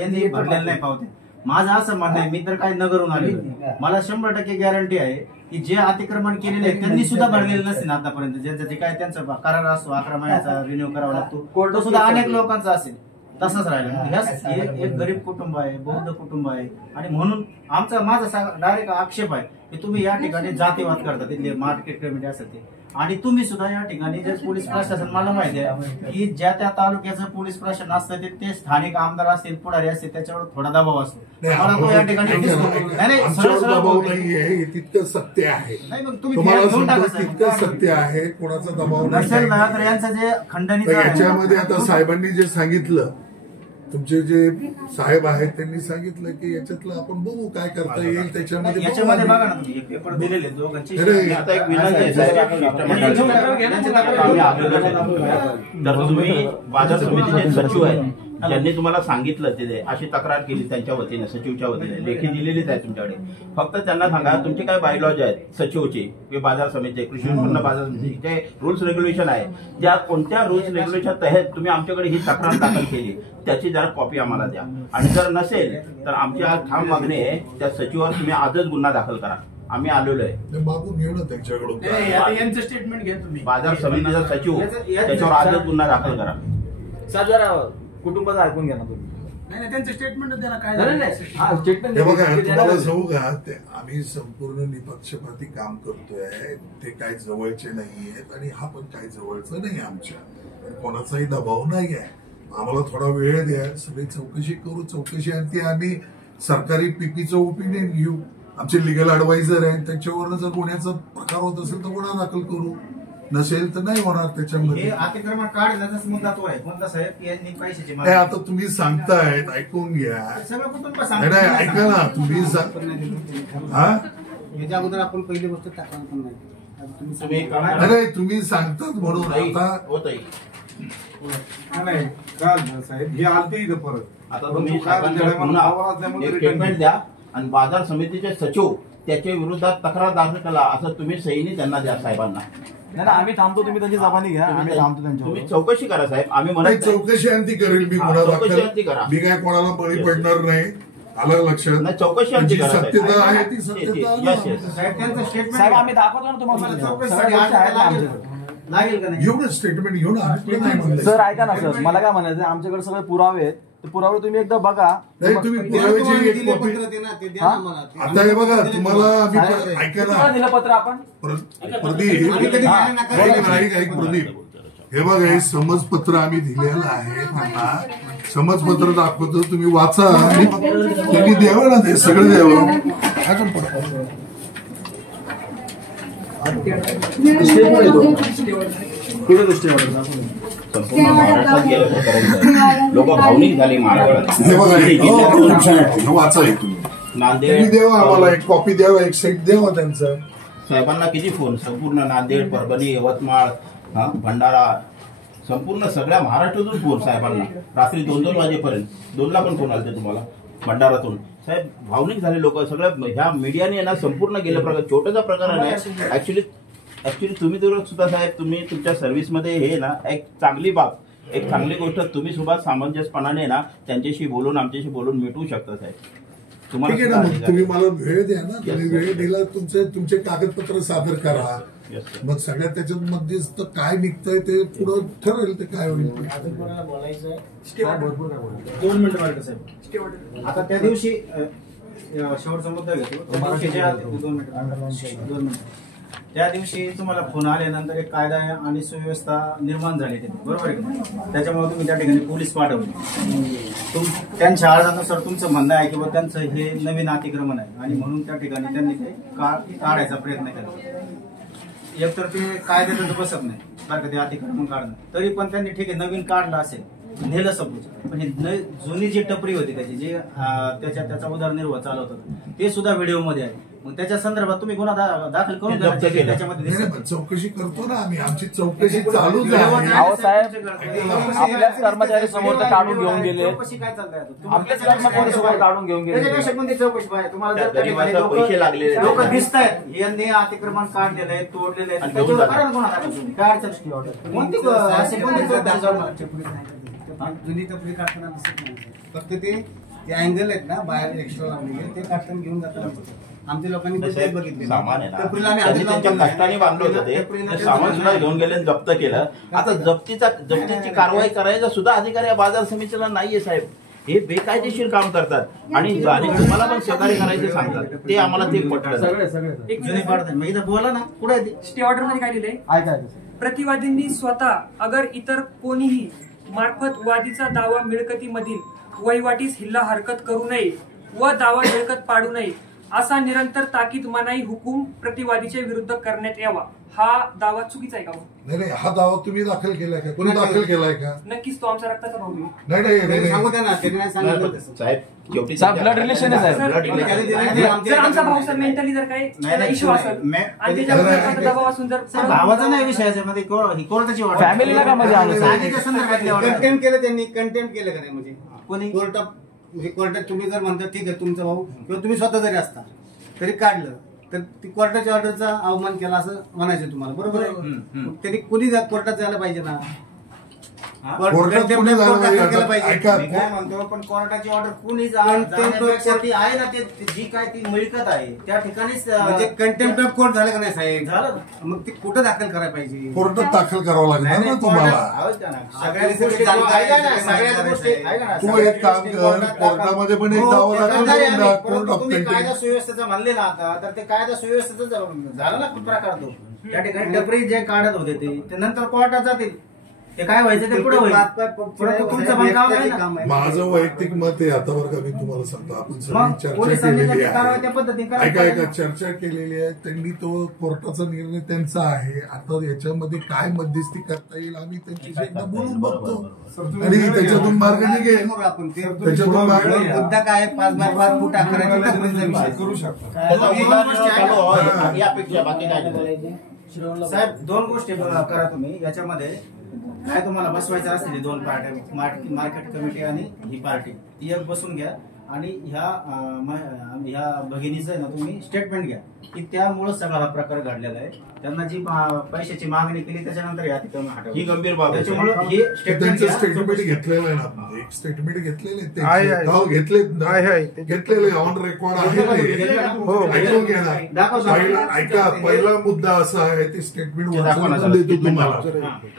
यांनी भरलेलं नाही पावते. माझं असं म्हणणं आहे, मी तर काही नगरून आलेलो, मला 100% गॅरंटी आहे की जे अतिक्रमण केलेले आहे त्यांनी सुद्धा भरलेलं नसेल आतापर्यंत. ज्यांचं जे काय त्यांचा करार असतो 11 महिन्याचा रिन्यू करावा लागतो, तो सुद्धा अनेक लोकांचा असेल. तसंच राहिलं. एक गरीब कुटुंब आहे, बौद्ध कुटुंब आहे, आणि म्हणून माझा डायरेक्ट आक्षेप आहे की तुम्ही या ठिकाणी जातीवाद करता. तिथले मार्केट कमिटी असेल ते, आणि तुम्ही सुद्धा या ठिकाणी जे पोलीस प्रशासन, मला माहिती आहे की ज्या त्या तालुक्याचं पोलीस प्रशासन असतं ते स्थानिक आमदार असतील, पुढारी असतील, त्याच्यावर थोडा दबाव असतो. मला तो या ठिकाणी तितकं सत्य आहे. नाही, मग तुम्ही तितकं सत्य आहे, कोणाचा दबाव नसेल ना तर यांचं जे खंडणी याच्यामध्ये आता साहेबांनी जे सांगितलं, तुमचे जे साहेब आहेत त्यांनी सांगितलं की याच्यातलं आपण बघू काय करता येईल. त्याच्यामध्ये बघा ना तुम्ही पेपर दिलेले दोघांची. आता एक विनंती आहे साहेब, तर तुम्ही बाजार समितीचे सचिव आहे, ज्यांनी तुम्हाला सांगितलं ते अशी तक्रार केली त्यांच्या वतीने, सचिवच्या वतीने लेखी दिलेलीच आहे तुमच्याकडे. फक्त त्यांना सांगा तुमचे काय बायलॉज आहेत सचिवचे किंवा बाजार समितीचे, कृषी उत्पन्न बाजार समितीचे रूल्स रेग्युलेशन आहे, त्या कोणत्या रूल्स रेग्युलेशन तहत तुम्ही आमच्याकडे ही तक्रार दाखल केली त्याची जरा कॉपी आम्हाला द्या. आणि जर नसेल तर आमच्या ठाम मागणी आहे त्या सचिवावर तुम्ही आजच गुन्हा दाखल करा. आम्ही आलेलो आहे. मागून घेऊ ना त्यांच्याकडून. यांचं स्टेटमेंट घ्या तुम्ही. बाजार समितीचा सचिव त्याच्यावर आजच गुन्हा दाखल करा. साहेब जरा कुटुंबाचं ऐकून घ्या ना तुम्ही. नाही, त्यांचं स्टेटमेंट द्यायला काय स्टेटमेंट. बघा तुम्हाला सांगू का, आम्ही संपूर्ण निपक्षपाती काम करतोय. ते काही जवळचे नाही आहेत आणि हा पण काही जवळचं नाही. आमच्या कोणाचाही दबाव नाही आहे. आम्हाला थोडा वेळ द्या, सगळी चौकशी करू. चौकशी आणि ती आम्ही सरकारी पीपीचं ओपिनियन घेऊ. आमचे लिगल ऍडवायझर आहे, त्याच्यावरनं जर गुन्ह्याचा प्रकार होत असेल तर गुन्हा दाखल करू, नसेल तर नाही होणार. त्याच्यामध्ये अतिक्रमण काढण्याचाच मुद्दा तो आहे. कोणता साहेब यांनी पैशाची नाही. आता तुम्ही सांगतायत, ऐकून घ्या. सगळं कुटुंब नाही ऐका ना, तुम्ही याच्या अगोदर आपण पहिली गोष्ट टाकणार पण नाही. नाही तुम्ही सांगतात म्हणून आता होत आहे. नाही काल साहेब हे आलते इथं परत. आता तुम्ही स्टेटमेंट द्या आणि बाजार समितीचे सचिव त्याच्या विरोधात तक्रार दाखल करा असं तुम्ही सहीने त्यांना द्या साहेबांना. नाही आम्ही थांबतो, तुम्ही त्यांची जबानी घ्या. आम्ही थांबतो त्यांच्यावर. तुम्ही चौकशी करा साहेब. आम्ही म्हणत चौकशी अंती करेल मी गुन्हा दाखल. मी काय कोणाला बळी पडणार नाही. आलं लक्षात. नाही, चौकशी अंती करा. सत्यता आहे ती सत्यता. साहेब आम्ही दाखवतो ना तुम्हाला. लागेल का नाही एवढं स्टेटमेंट घेऊन नाही. सर ऐका ना सर, मला काय म्हणायचं, आमच्याकडे सगळे पुरावे आहेत. ते पुरावे तुम्ही एकदा बघा. नाही तुम्ही पुराव्याची एक कॉपी आता हे बघा तुम्हाला आम्ही ऐका ना दिलं पत्र आपण. प्रदीप हे बघा हे समजपत्र आम्ही दिलेलं आहे. समजपत्र दाखवतो, तुम्ही वाचा. तुम्ही द्यावं ना, ते सगळं द्यावं. अजून लोक भावनिक झाली महाराष्ट्रात. हे बघा वाचा तुम्ही नांदेड द्यावा आम्हाला एक कॉपी द्यावा, एक सेट द्यावा त्यांचा. साहेबांना किती फोन, संपूर्ण नांदेड, परभणी, यवतमाळ, भंडारा, संपूर्ण सगळ्या महाराष्ट्रातून फोन साहेबांना रात्री 2-2 वाजेपर्यंत. 2ला पण फोन आले तुम्हाला भंडारातून. साहेब भावनिक झाले लोक सगळ्या. ह्या मीडियाने ना संपूर्ण गेल्या प्रकार, छोटासा प्रकार आहे ऍक्च्युली तुम्ही सुद्धा साहेब, तुम्ही तुमच्या सर्व्हिसमध्ये हे ना एक चांगली बाब, एक चांगली गोष्ट तुम्ही सुद्धा सामंजस्यपणाने ना त्यांच्याशी बोलून, आमच्याशी बोलून मिटवू शकता साहेब. ठीक आहे ना, मग तुम्ही मला वेळ द्या ना. तुम्ही वेळ दिला, तुमचे कागदपत्र सादर करा. मग सगळ्यात त्याच्यात मध्यस्थ काय निघतंय ते पुढं ठरेल ते काय होईल. बोलायचं 2 मिनिटं वाटतं साहेब. आता त्या दिवशी शेवटचा मुद्दा घेतो. 2 मिनिटं. त्या दिवशी तुम्हाला फोन आल्यानंतर एक कायदा आणि सुव्यवस्था निर्माण झाली तिथे, बरोबर आहे का? त्याच्यामुळे तुम्ही त्या ठिकाणी पोलीस पाठवले. त्यांच्या अर्जानुसार तुमचं म्हणणं आहे की बाबा त्यांचं हे नवीन अतिक्रमण आहे आणि म्हणून त्या ठिकाणी त्यांनी ते काढायचा प्रयत्न केला. एकतर ते कायद्यात बसत नाही बरं का, ते अतिक्रमण काढणं. तरी पण त्यांनी ठीक आहे नवीन काढलं असेल, नेलं सपोज, पण ही जुनी जी टपरी होती त्याची, जे त्याचा उदरनिर्वाह चालवत होतं, ते सुद्धा व्हिडिओमध्ये आहे. मग त्याच्या संदर्भात तुम्ही गुन्हा दाखल करून त्याच्यामध्ये चौकशी करतो ना आम्ही. आमची चौकशी चालूच आहे. आपल्याच कर्मचारी समोर काढून घेऊन गेले. चौकशी काय चालतंय? आपल्याच कर्मचारी समोर काढून घेऊन गेले. चौकशी पाहिजे तुम्हाला. पैसे लागले, लोक दिसत आहेत यांनी अतिक्रमण काढलेलं आहे, तोडलेलं आहे, त्याच्यावर करा गुन्हा दाखल. काय अडचण कोणती जुनी टपरी काढताना दिसत नाही. फक्त ते अँगल आहेत ना बाहेर एक्स्ट्रा लावलेले, ते काढताना घेऊन जाताना आमच्या लोकांनी बघितले. सामान आहे ना, त्यांच्या कष्टाने बांधलं होतं ते सामान सुद्धा घेऊन गेले, जप्त केलं. आता जप्तीची कारवाई करायचा सुद्धा अधिकारी या बाजार समितीला नाहीये साहेब. हे बेकायदेशीर काम करतात आणि तुम्हाला पण सहकार्य करायचे सांगतात. ते आम्हाला ते पटलं. बोला ना पुढे. स्टे ऑर्डर मध्ये काय लिहिलंय? प्रतिवादींनी स्वतः अगर इतर कोणीही मार्फत वादीचा दावा मिळकतीमधील वहिवाटीस हिल्ला हरकत करू नये व दावा मिळकत पाडू नये असा निरंतर ताकीद मनाई हुकूम प्रतिवादीच्या विरुद्ध करण्यात यावा. हा दावा चुकीचा आहे का? नाही, हा दावा तुम्ही दाखल केलाय का? कोणी दाखल केलाय का? नक्कीच तो आमचा रक्ताचा भाऊ आहे. नाही सांगू द्या ना, त्यांनी सांगितलं साहेब ब्लड रिलेशन आहे साहेब. जर आमचा भाऊ सर मेंटली जर काही इश्यू असेल आणि त्याच्यावर दबाव असून जर भावाचा नाही विषयामध्ये कोर्टाची फॅमिलीला का मध्ये कंटेम्प्ट केलं त्यांनी. कंटेम्प्ट केलं का नाही म्हणजे कोणी कोर्टात तुम्ही जर म्हणता ठीक आहे तुमचा भाऊ किंवा तुम्ही स्वतः जरी असता तरी काढलं तर कोर्टाच्या ऑर्डरचा अवमान केला असं म्हणायचं तुम्हाला, बरोबर आहे? त्यांनी कुणी कोर्टात जायला पाहिजे ना. काय म्हणतो पण कोर्टाची ऑर्डर कुणी आहे ना, ते जी काय ती मिळकत आहे त्या ठिकाणीच म्हणजे कंटेम्प्ट ऑफ कोर्ट झालं का नाही साहेब? झालं. मग ते कुठं दाखल करायला पाहिजे? कोर्टात दाखल करावं लागणार ना तुम्हाला. तू एक काम कर, कोर्टामध्ये पण एक दावा दाखल कोर्ट ऑफ कायदा सुव्यवस्थेचा म्हणले ना आता, तर ते कायदा सुव्यवस्थेचा झाला ना प्रकार तो. त्या ठिकाणी टपरी जे काढत होते ते नंतर कोर्टात जातील. ते काय व्हायचं ते पुढे माझं वैयक्तिक मत आहे आता बरं का. मी तुम्हाला सांगतो, आपण सगळी चर्चा केलेली आहे. ऐका चर्चा केलेली आहे. त्यांनी तो कोर्टाचा निर्णय त्यांचा आहे. आता याच्यामध्ये काय मध्यस्थी करता येईल आम्ही त्यांच्याशी एकदा बोलून बघतो आणि त्याच्यातून मार्ग निघेल. त्याच्यातून मार्ग मुद्दा काय 5x5 फूट आकाराचा करू शकतो. साहेब 2 गोष्टी करा तुम्ही याच्यामध्ये. काय तुम्हाला बसवायचं असतील 2 पार्ट्या, मार्केट कमिटी आणि ही पार्टी, ती एक बसून घ्या आणि ह्या भगिनीचं आहे ना तुम्ही स्टेटमेंट घ्या की त्यामुळे सगळा हा प्रकार घडलेला आहे. त्यांना जी पैशाची मागणी केली त्याच्यानंतर या ठिकाणी ही गंभीर बाब. त्याच्यामुळे हे स्टेटमेंट घेतलेलं आहे ना, एक स्टेटमेंट घेतलेले घेतलेले ऑन रेकॉर्ड आहे. ऐका, पहिला मुद्दा असा आहे, ते स्टेटमेंट वाचून देतो तुम्हाला.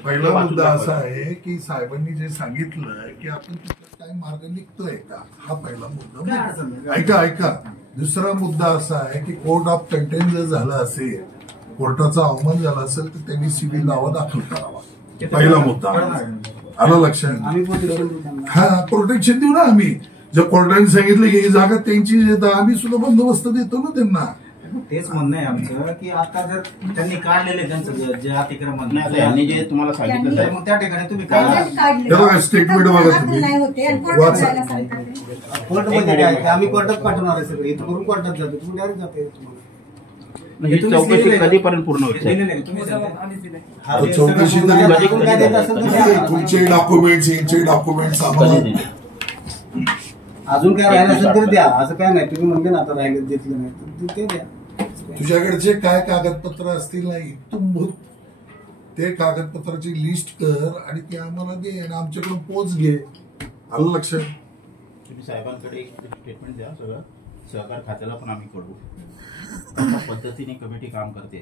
पहिला मुद्दा असा आहे की साहेबांनी जे सांगितलं की आपण काय मार्ग निघतोय का, हा पहिला मुद्दा. ऐका दुसरा मुद्दा असा आहे की कोर्ट ऑफ कंटेम्प्ट जर झालं असेल, कोर्टाचा अवमान झाला असेल तर त्यांनी सिव्हिल दावा दाखल करावा. पहिला मुद्दा आला लक्षात. हा, प्रोटेक्शन देऊ ना आम्ही. जर कोर्टाने सांगितलं की ही जागा त्यांची, आम्ही सुद्धा बंदोबस्त देतो ना त्यांना. तेच म्हणणं आहे आमचं की आता जर त्यांनी काढलेले त्यांचं जे अतिक्रमण नाही, आता यांनी जे तुम्हाला सांगितलं तर मग त्या ठिकाणी तुम्ही स्टेटमेंट बघा तुम्ही कोर्टमध्ये काय ते आम्ही कोर्टात पाठवणार आहे सगळे इथं करून कोर्टात जातो तुम्ही डायरेक्ट जाते ही चौकशी कधीपर्यंत पूर्ण होईल? चौकशी तुमचे डॉक्युमेंट्स यांचे डॉक्युमेंट्स आम्हाला अजून काय राहिलं असेल तर द्या, असं काय नाही. तुम्ही म्हणते ना आता राहिलं घेतलं नाही तर ते द्या. तुझ्याकडचे काय कागदपत्र असतील ना इथून ते कागदपत्राची लिस्ट कर आणि ते आम्हाला दे आणि आमच्याकडून पोच घे. आलं लक्षात? तुम्ही साहेबांकडे एक स्टेटमेंट द्या, सगळं सहकार खात्याला पण आम्ही कळवू. अशा पद्धतीने कमिटी काम करते,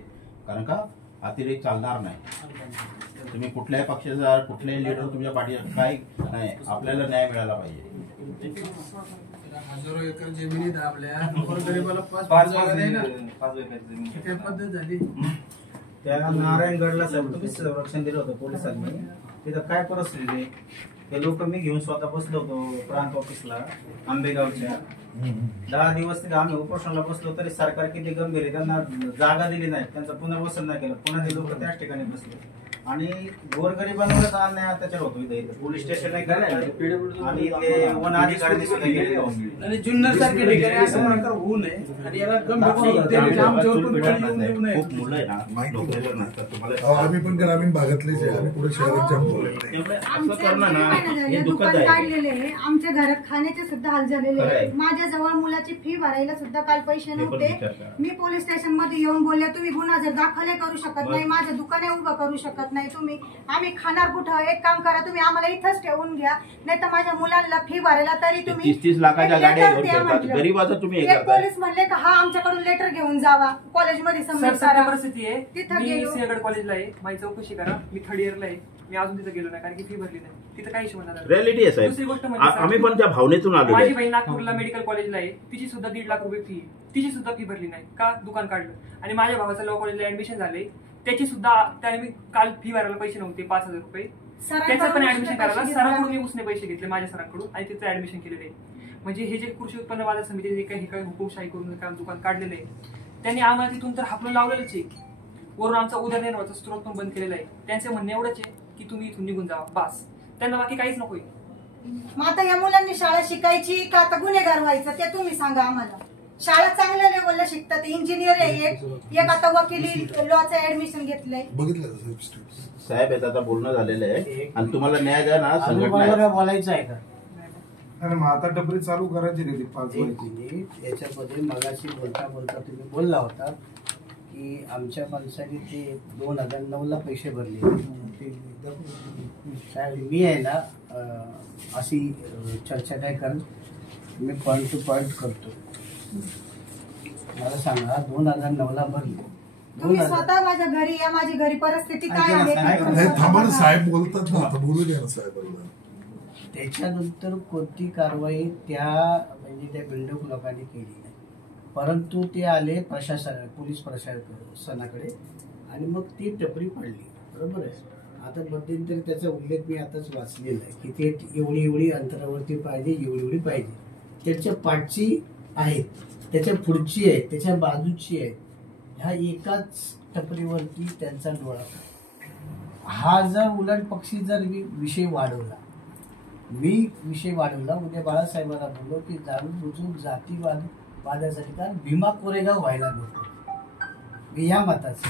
कारण का अतिरेक चालणार नाही. तुम्ही कुठल्याही पक्षाचा कुठल्याही लीडर तुमच्या पाठीवर काय नाही, आपल्याला न्याय मिळाला पाहिजे. हजारो एकर जमिनी दाबल्या, गोरगरिबाला 5 पद्धत झाली. त्या नारायणगडला साहेब तुम्ही संरक्षण दिलं होतं पोलिसांनी, तिथं काय परिस्थिती आहे? ते लोक मी घेऊन स्वतः बसलो होतो प्रांत ऑफिसला आंबेगावच्या. 10 दिवस तिथे आम्ही उपोषणाला बसलो तरी सरकार किती गंभीर आहे, त्यांना जागा दिली नाही, त्यांचं पुनर्वसन नाही केलं, पुन्हा ते लोक त्याच ठिकाणी बसले. आणि गोरगरिबांवरच अन्याय अत्याचार होतो इथे. पोलीस स्टेशन नाही केलं आणि इथले वन अधिकारी सुद्धा गेले. आणि जुन्नर सारखे ठिकाणी असं प्रकार होऊ नये आणि याला खूप मुलं आहे ना नोकरीवर नसतात. तुम्हाला आम्ही पण ग्रामीण भागातलेच आहे, आम्ही पुढे शहरात जाऊन बोलायला त्यामुळे असं करणं ना हे दुःखद आहे. काढलेले आमच्या घरात खाण्याचे सुद्धा हाल झालेले आहे. माझ्या जवळ मुलाची फी भरायला सुद्धा काल पैसे नव्हते. मी पोलीस स्टेशन मध्ये येऊन बोलले तुम्ही गुन्हा जर दाखल करू शकत नाही, माझ्या दुकाने उभं करू शकत नाही तुम्ही, आम्ही खाणार कुठं? एक काम करा, तुम्ही आम्हाला इथंच ठेवून घ्या, नाही तर माझ्या मुलांना फी भरायला तरी तुम्ही 30 लाखाच्या गाड्या घेऊन ठेवतात. गरीबाचं तुम्ही हे करताय. पोलीस म्हणले का हा आमच्याकडून लेटर घेऊन जावा कॉलेजमध्ये परिस्थिती आहे. तिथं मी गेलो. सिंहगड कॉलेजला आहे, माझी चौकशी करा. मी 3rd इयरला आहे, मी अजून तिथं गेलो नाही कारण की फी भरली नाही. तिथं काही हिशोब नाही. रिअलिटी आहे साहेब. दुसरी गोष्ट आम्ही पण त्या भावनेतून आलो. माझी बहीण नागपूरला मेडिकल कॉलेजला आहे, तिची सुद्धा 1.5 लाख रुपये फी, तिची सुद्धा फी भरली नाही का दुकान काढलं. आणि माझ्या भावाचं लॉ कॉलेजला ऍडमिशन झाले, त्याची सुद्धा त्याने मी काल फी भरायला पैसे नव्हते 5,000 रुपये, त्याचं पण ऍडमिशन करायला सरांकडून मी उसने पैसे घेतले माझ्या सरांकडून आणि तिथे ऍडमिशन केलेले. म्हणजे हे जे कृषी उत्पन्न बाजार समितीने काही हुकुमशाही करून काम दुकान काढलेलं आहे, त्यांनी आम्हाला तिथून तर हाकलून लावलेलंच आहे. वरून आमचा उदरनिर्वाहाचा स्त्रोत पण बंद केलेला आहे. त्यांचं म्हणणं एवढंच आहे की तुम्ही इथून निघून जावा, बस. त्यांना बाकी काहीच नकोय. मग आता या मुलांनी शाळा शिकायची का आता गुन्हेगार व्हायचं ते तुम्ही सांगा आम्हाला. शाळा चांगल्या लेवलला शिकतात, इंजिनियर आहे एक आता वकिली लॉचं ऍडमिशन घेतलंय. बघितलं साहेब याचं आता बोलणं झालेलं आहे आणि तुम्हाला न्याय द्या ना. संघटना बोलायचं आहे का? आता टपरी चालू करायची नाही 5 मिनिट. याच्यामध्ये मगाशी बोलता तुम्ही बोलला होता की आमच्या माणसाने ते 2009ला पैसे भरले. साहेब मी आहे ना अशी चर्चा काय करत, मी पॉईंट टू पॉईंट करतो. मला सांगा 2009ला भरले. तुम्ही स्वतः माझ्या घरी या, माझी घरी परिस्थिती काय आहे थांबा साहेब बोलतात ना, आता बोलू द्या ना साहेबांना. त्याच्यानंतर कोणती कारवाई त्या म्हणजे त्या बिल्डोक लोकांनी केली नाही, परंतु ते आले पोलीस प्रशासनाकडे आणि मग ती टपरी पडली. बरोबर आहे. आता मध्यंतरी त्याचा उल्लेख मी आताच वाचलेला आहे की ते एवढी अंतरावरती पाहिजे, एवढी पाहिजे. त्याच्या पाठची आहेत, त्याच्या पुढची आहे, त्याच्या बाजूची आहे. ह्या एकाच टपरीवरती त्यांचा डोळा. हा जर उलट पक्षी जर विषय वाढवला, उद्या बाळासाहेबांना बोललो की जाणून बुजून जातीवादासाठी कारण भीमा कोरेगाव व्हायला नको. मी या मताचं.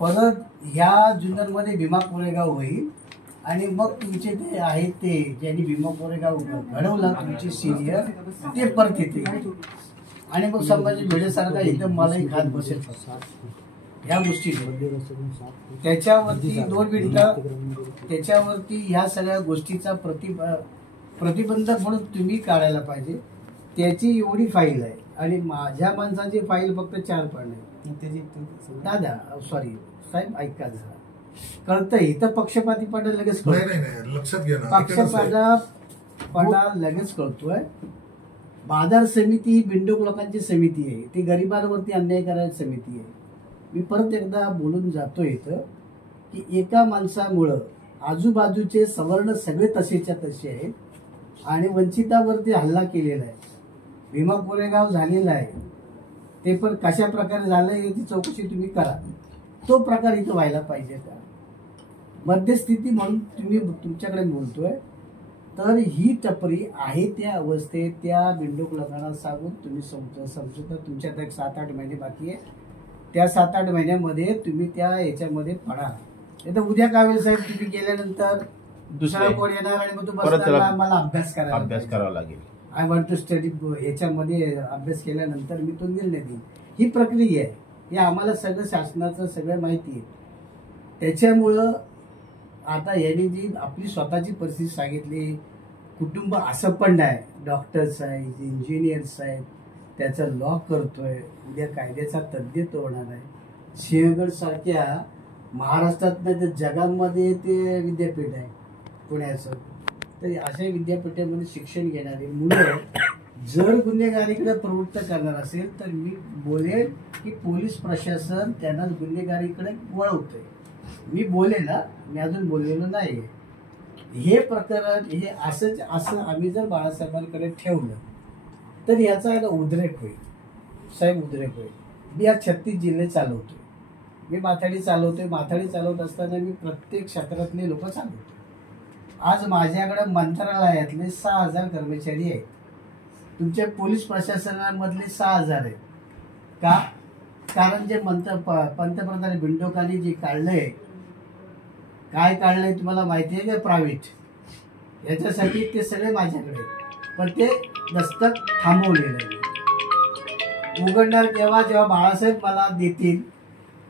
परत ह्या जुन्नरमध्ये भीमा कोरेगाव होईल आणि मग तुमचे ते आहेत ते ज्यांनी भीमा कोरेगाव घडवला तुमचे सिनियर ते परत येते आणि मग संभाजी भिडेसारखा एकदम मलाही खात बसेल ह्या गोष्टी. त्याच्यावरती 2 मिनिटं त्याच्यावरती ह्या सगळ्या गोष्टीचा प्रतिबंधक म्हणून तुम्ही काढायला पाहिजे. त्याची एवढी फाईल आहे आणि माझ्या माणसाची फाईल फक्त 4 पान आहे. दादा सॉरी साहेब ऐका जरा, कळतंय इथं पक्षपातीपणा लगेच लक्षात घ्या ना, पक्षपातीपणा लगेच कळतोय. बाजार समिती ही बिंडोक लोकांची समिती आहे, ती गरिबांवरती अन्याय करायची समिती आहे. मी परत एकदा बोलून जातो इथं की एका माणसामुळं आजूबाजूचे सवर्ण सगळे तसेच्या तसे आहेत आणि वंचितावरती हल्ला केलेला आहे. भीमा कोरेगाव झालेला आहे. ते पण कशा प्रकारे झालं याची चौकशी तुम्ही करा. तो प्रकार इथं व्हायला पाहिजे का? मध्यस्थिती म्हणून तुम्ही तुमच्याकडे बोलतोय, तर ही टपरी आहे त्या अवस्थेत त्या बिंडोक लोकांना सांगून तुम्ही समजून तुमच्यात एक 7-8 महिने बाकी आहे. त्या 7-8 महिन्यामध्ये तुम्ही त्या याच्यामध्ये पडा. नाही तर उद्या कावेल साहेब तुम्ही गेल्यानंतर दुसरा कोण येणार आणि मग तुम्हाला आम्हाला अभ्यास करावा लागेल. आय वॉन्ट टू स्टडी याच्यामध्ये अभ्यास केल्यानंतर मी तो निर्णय देईन. ही प्रक्रिया आहे. हे आम्हाला सगळं शासनाचं सगळं माहिती आहे. त्याच्यामुळं आता यांनी जी आपली स्वतःची परिस्थिती सांगितली, कुटुंब असं पण नाही, डॉक्टर्स आहेत, इंजिनियर्स आहेत, त्याचं लॉ करतोय, उद्या कायद्याचा तज्ज्ञ तो होणार आहे. सिंहगड सारख्या महाराष्ट्रात नाही तर जगामध्ये ते विद्यापीठ आहे पुण्याचं. तर अशा विद्यापीठामध्ये शिक्षण घेणारी मुलं जर गुन्हेगारीकडे प्रवृत्त करणार असेल तर मी बोलेन की पोलीस प्रशासन त्यांना गुन्हेगारीकडे वळवतंय. मी बोले ना, मी अजून बोललेलो नाही. हे प्रकरण हे असं आम्ही जर बाळासाहेबांकडे ठेवलं तर याचा याला उद्रेक होईल साहेब, उद्रेक होईल. मी आज 36 जिल्हे चालवतोय, मी माथाडी चालवतोय. माथाडी चालवत असताना मी प्रत्येक क्षेत्रातले लोक चालवतो. आज माझ्याकडे मंत्रालयातले 6000 कर्मचारी आहेत. तुमच्या पोलीस प्रशासनामधले 6000 आहेत का? कारण जे पंतप्रधान बिंडोकांनी जे काढलंय, काय काढलंय तुम्हाला माहिती आहे का? प्रायव्हेट याच्यासाठी ते सगळे माझ्याकडे, पण ते दस्तक थांबवलेलं आहे. उघडणार जेव्हा जेव्हा बाळासाहेब मला देतील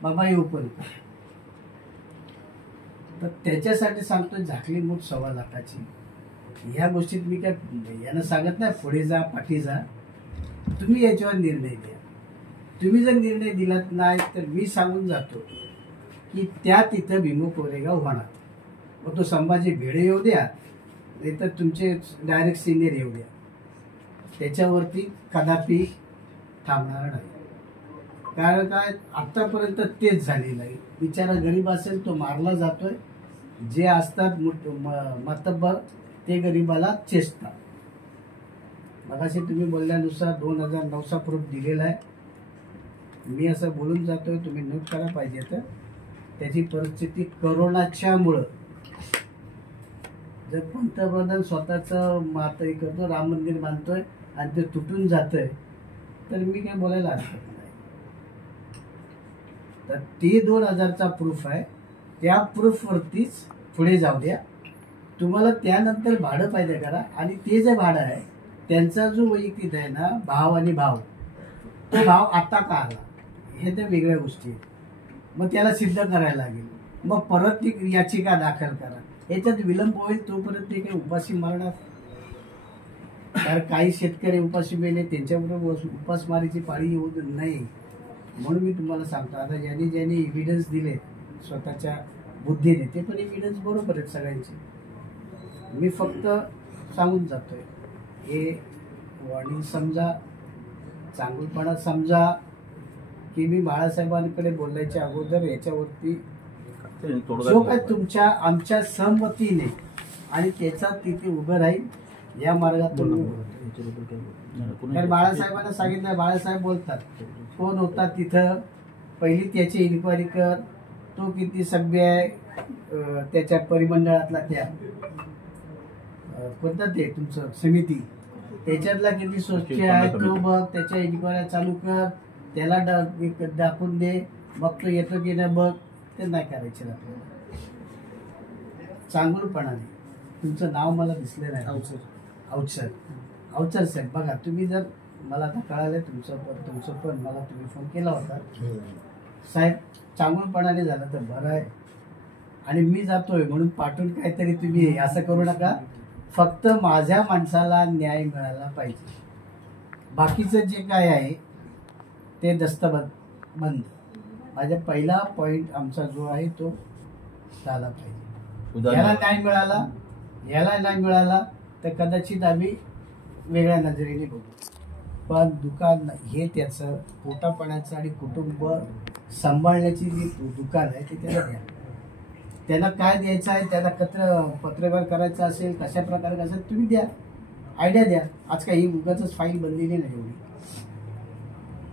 बाबा हे ओपन कर. तर त्याच्यासाठी सांगतो झाकली मूठ 1.25 लाखाची. ह्या गोष्टीत मी काय यांना सांगत नाही पुढे जा पाठी जा, तुम्ही याच्यावर निर्णय द्या. तुम्ही जर निर्णय दिलात नाही तर मी सांगून जातो की त्या तिथं भीमू कोरेगाव होणार. मग तो संभाजी भिडे येऊ द्या, नाही तर तुमचे डायरेक्ट सिनियर येऊ द्या, त्याच्यावरती कदापि थांबणार नाही. कारण काय आतापर्यंत तेच झालेलं आहे. बिचारा गरीब असेल तो मारला जातोय, जे असतात मतब्बर ते गरीबाला चेसतात. मगाशी तुम्ही बोलल्यानुसार 2009चा प्रूफ दिलेला आहे. मी असं बोलून जातोय, तुम्ही नोट करा पाहिजे तर. त्याची परिस्थिती करोनाच्या मुळे जर पंतप्रधान स्वतःचं मातही करतो, राम मंदिर बांधतोय आणि ते तुटून जातंय, तर मी काय बोलायला हरकत नाही. तर ते 2000चा प्रूफ आहे, त्या प्रूफवरतीच पुढे जाऊ द्या. तुम्हाला त्यानंतर भाडं पाहिजे करा. आणि ते जे भाडं आहे त्यांचा जो वैयक्तिक आहे ना, भाव आणि भाव, तो भाव आता का आला हे तर वेगळ्या गोष्टी आहेत. मग त्याला सिद्ध करायला लागेल. मग परत ती याचिका दाखल करा. याच्यात विलंब होईल तोपर्यंत ते काही उपाशी मारणार. कारण काही शेतकरी उपाशी मेले, त्यांच्याबरोबर उपासमारीची पाळी येऊ नये म्हणून मी तुम्हाला सांगतो. आता ज्यांनी एव्हिडन्स दिले स्वतःच्या बुद्धीने, ते पण एव्हिडन्स बरोबर आहेत सगळ्यांचे. मी फक्त सांगून जातोय, हे वॉर्निंग समजा, चांगुलपणा समजा की मी बाळासाहेबांकडे बोलायच्या अगोदर याच्यावरती जो काय तुमच्या आमच्या सहमतीने आणि त्याचा तिथे उभं राहील या मार्गातून. कारण बाळासाहेबांना सांगितलं, बाळासाहेब बोलतात कोण होता तिथं, पहिली त्याची इन्क्वायरी कर, तो किती सभ्य आहे, त्याच्या परिमंडळातला त्या कोणतं ते तुमचं समिती, त्याच्यातला किती स्वच्छ आहे तो बघ, त्याच्या इन्क्वायरी चालू कर, त्याला दाखवून दे, मग तो येतो की नाही बघ. ते नाही करायचे आपल्याला. चांगलपणाने तुमचं नाव मला दिसलेलं आहे, अवचर साहेब. बघा तुम्ही जर मला आता कळालं तुमचं पण मला तुम्ही फोन केला होता साहेब, चांगलपणाने झालं तर बरं आहे. आणि मी जातोय म्हणून पाठवून काहीतरी तुम्ही असं करू नका. फक्त माझ्या माणसाला न्याय मिळाला पाहिजे. बाकीचं जे काय आहे ते दस्तबंद. माझा पहिला पॉइंट आमचा जो आहे तो झाला पाहिजे. याला न्याय मिळाला, याला नाही मिळाला तर कदाचित आम्ही वेगळ्या नजरेने बघू. पण दुकान हे त्याचं पोटापाण्याचं आणि कुटुंब सांभाळण्याची जी दुकान आहे ते त्याला द्या. त्यांना काय द्यायचं आहे, त्याला पत्रव्यवहार करायचा असेल, कशा प्रकारे असेल तुम्ही द्या, आयडिया द्या. आज काही उगाच फाईल बनलेली नाही एवढी.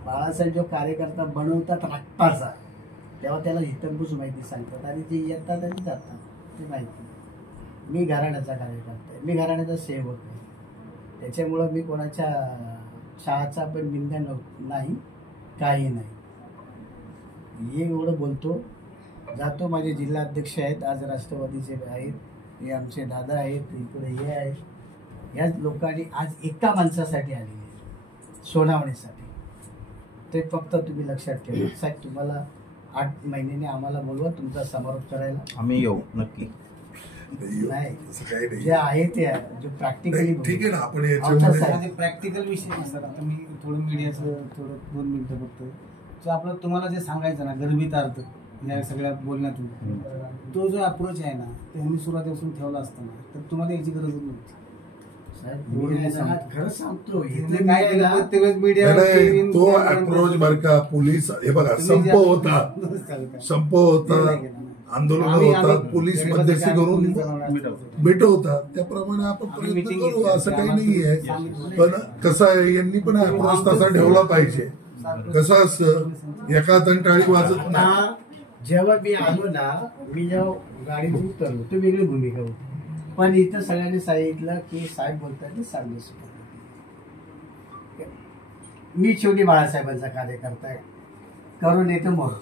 बाळासाहेब जो कार्यकर्ता बनवतात रक्ताचा, तेव्हा त्याला हितंबूज माहिती सांगतात आणि जे येतात आणि जातात ते माहिती. मी घराण्याचा कार्यकर्ता आहे, मी घराण्याचा सेवक आहे, त्याच्यामुळं मी कोणाच्या चहाचा पण निंदा नाही, काही नाही. हे एवढं बोलतो जातो. माझे जिल्हाध्यक्ष आहेत, आज राष्ट्रवादीचे आहेत, हे आमचे दादा आहेत, इकडे हे आहेत. ह्याच लोकांनी आज एका माणसासाठी आलेले सोनावणीसाठी. ते फक्त तुम्ही लक्षात ठेवा. साहेब तुम्हाला 8 महिन्याने आम्हाला बोलवा तुमचा समारोप करायला. आम्ही येऊ नक्की. नाही जे आहे ते जो प्रॅक्टिकली ठीक आहे ना. आपण याच्यामध्ये प्रॅक्टिकल विषय नसतात. आता मी थोडं मीडियाचं 2 मिनिटं फक्त जो आपलं तुम्हाला जे सांगायचं ना गर्भित अर्थ या सगळ्या बोलण्यातून, तो जो अप्रोच आहे ना ते आम्ही सुरुवातीपासून ठेवला असताना तर तुम्हाला याची गरजच नव्हती. खरं सांगतो तो अप्रोच बर का. पोलीस हे बघा संप होता, आंदोलन होतात, पोलीस मध्यस्थी करून मिटवतात, त्याप्रमाणे आपण प्रयत्न करू, असं काही नाही आहे. पण कसं आहे यांनी पण अप्रोच तसा ठेवला पाहिजे. कसं असतं एका टाळी वाजत नाही. जेव्हा मी आलो ना, मी जेव्हा गाडीत उतरलो तो वेगळी भूमिका होती, पण इथं सगळ्यांनी सांगितलं की साहेब बोलतात सांगू. मी शेवटी बाळासाहेबांचा कार्यकर्ता आहे, करून येतो मग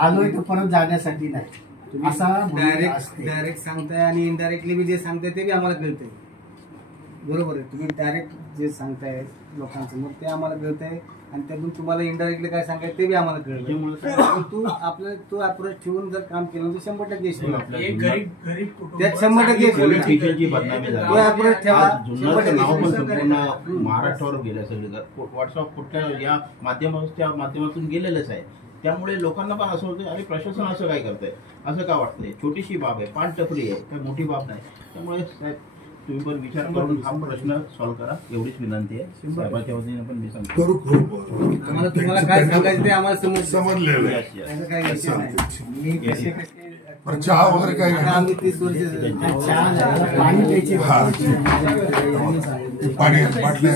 आलोय तर परत जाण्यासाठी नाही. असा डायरेक्ट सांगताय आणि इनडायरेक्टली बी जे सांगताय ते बी आम्हाला कळतंय. बरोबर आहे. तुम्ही डायरेक्ट जे सांगताय लोकांसमोर ते आम्हाला कळतंय आणि त्यातून तुम्हाला इनडायरेक्टली काय सांगायचं ते बी आम्हाला कळलं. तू अप्रोच ठेवून जर काम केलं तर 100% यश त्यात 100% महाराष्ट्रावर गेलं सगळं. व्हॉट्सअप कुठल्या या माध्यमातून गेलेलंच आहे. त्यामुळे लोकांना पण असं होतं अरे प्रशासन असं काय करतंय, असं का वाटतंय. छोटीशी बाब आहे, पानटपरी आहे, काही मोठी बाब नाही. त्यामुळे साहेब तुम्ही पण विचार करून हा प्रश्न सॉल्व्ह करा एवढीच विनंती आहे. साहेबांच्या वतीने पण मी सांगतो तुम्हाला काय सांगायचं ते आम्हाला समजलेलं आहे. चहा वगैरे काय आम्ही 30 वर्ष पाणी बाटल्या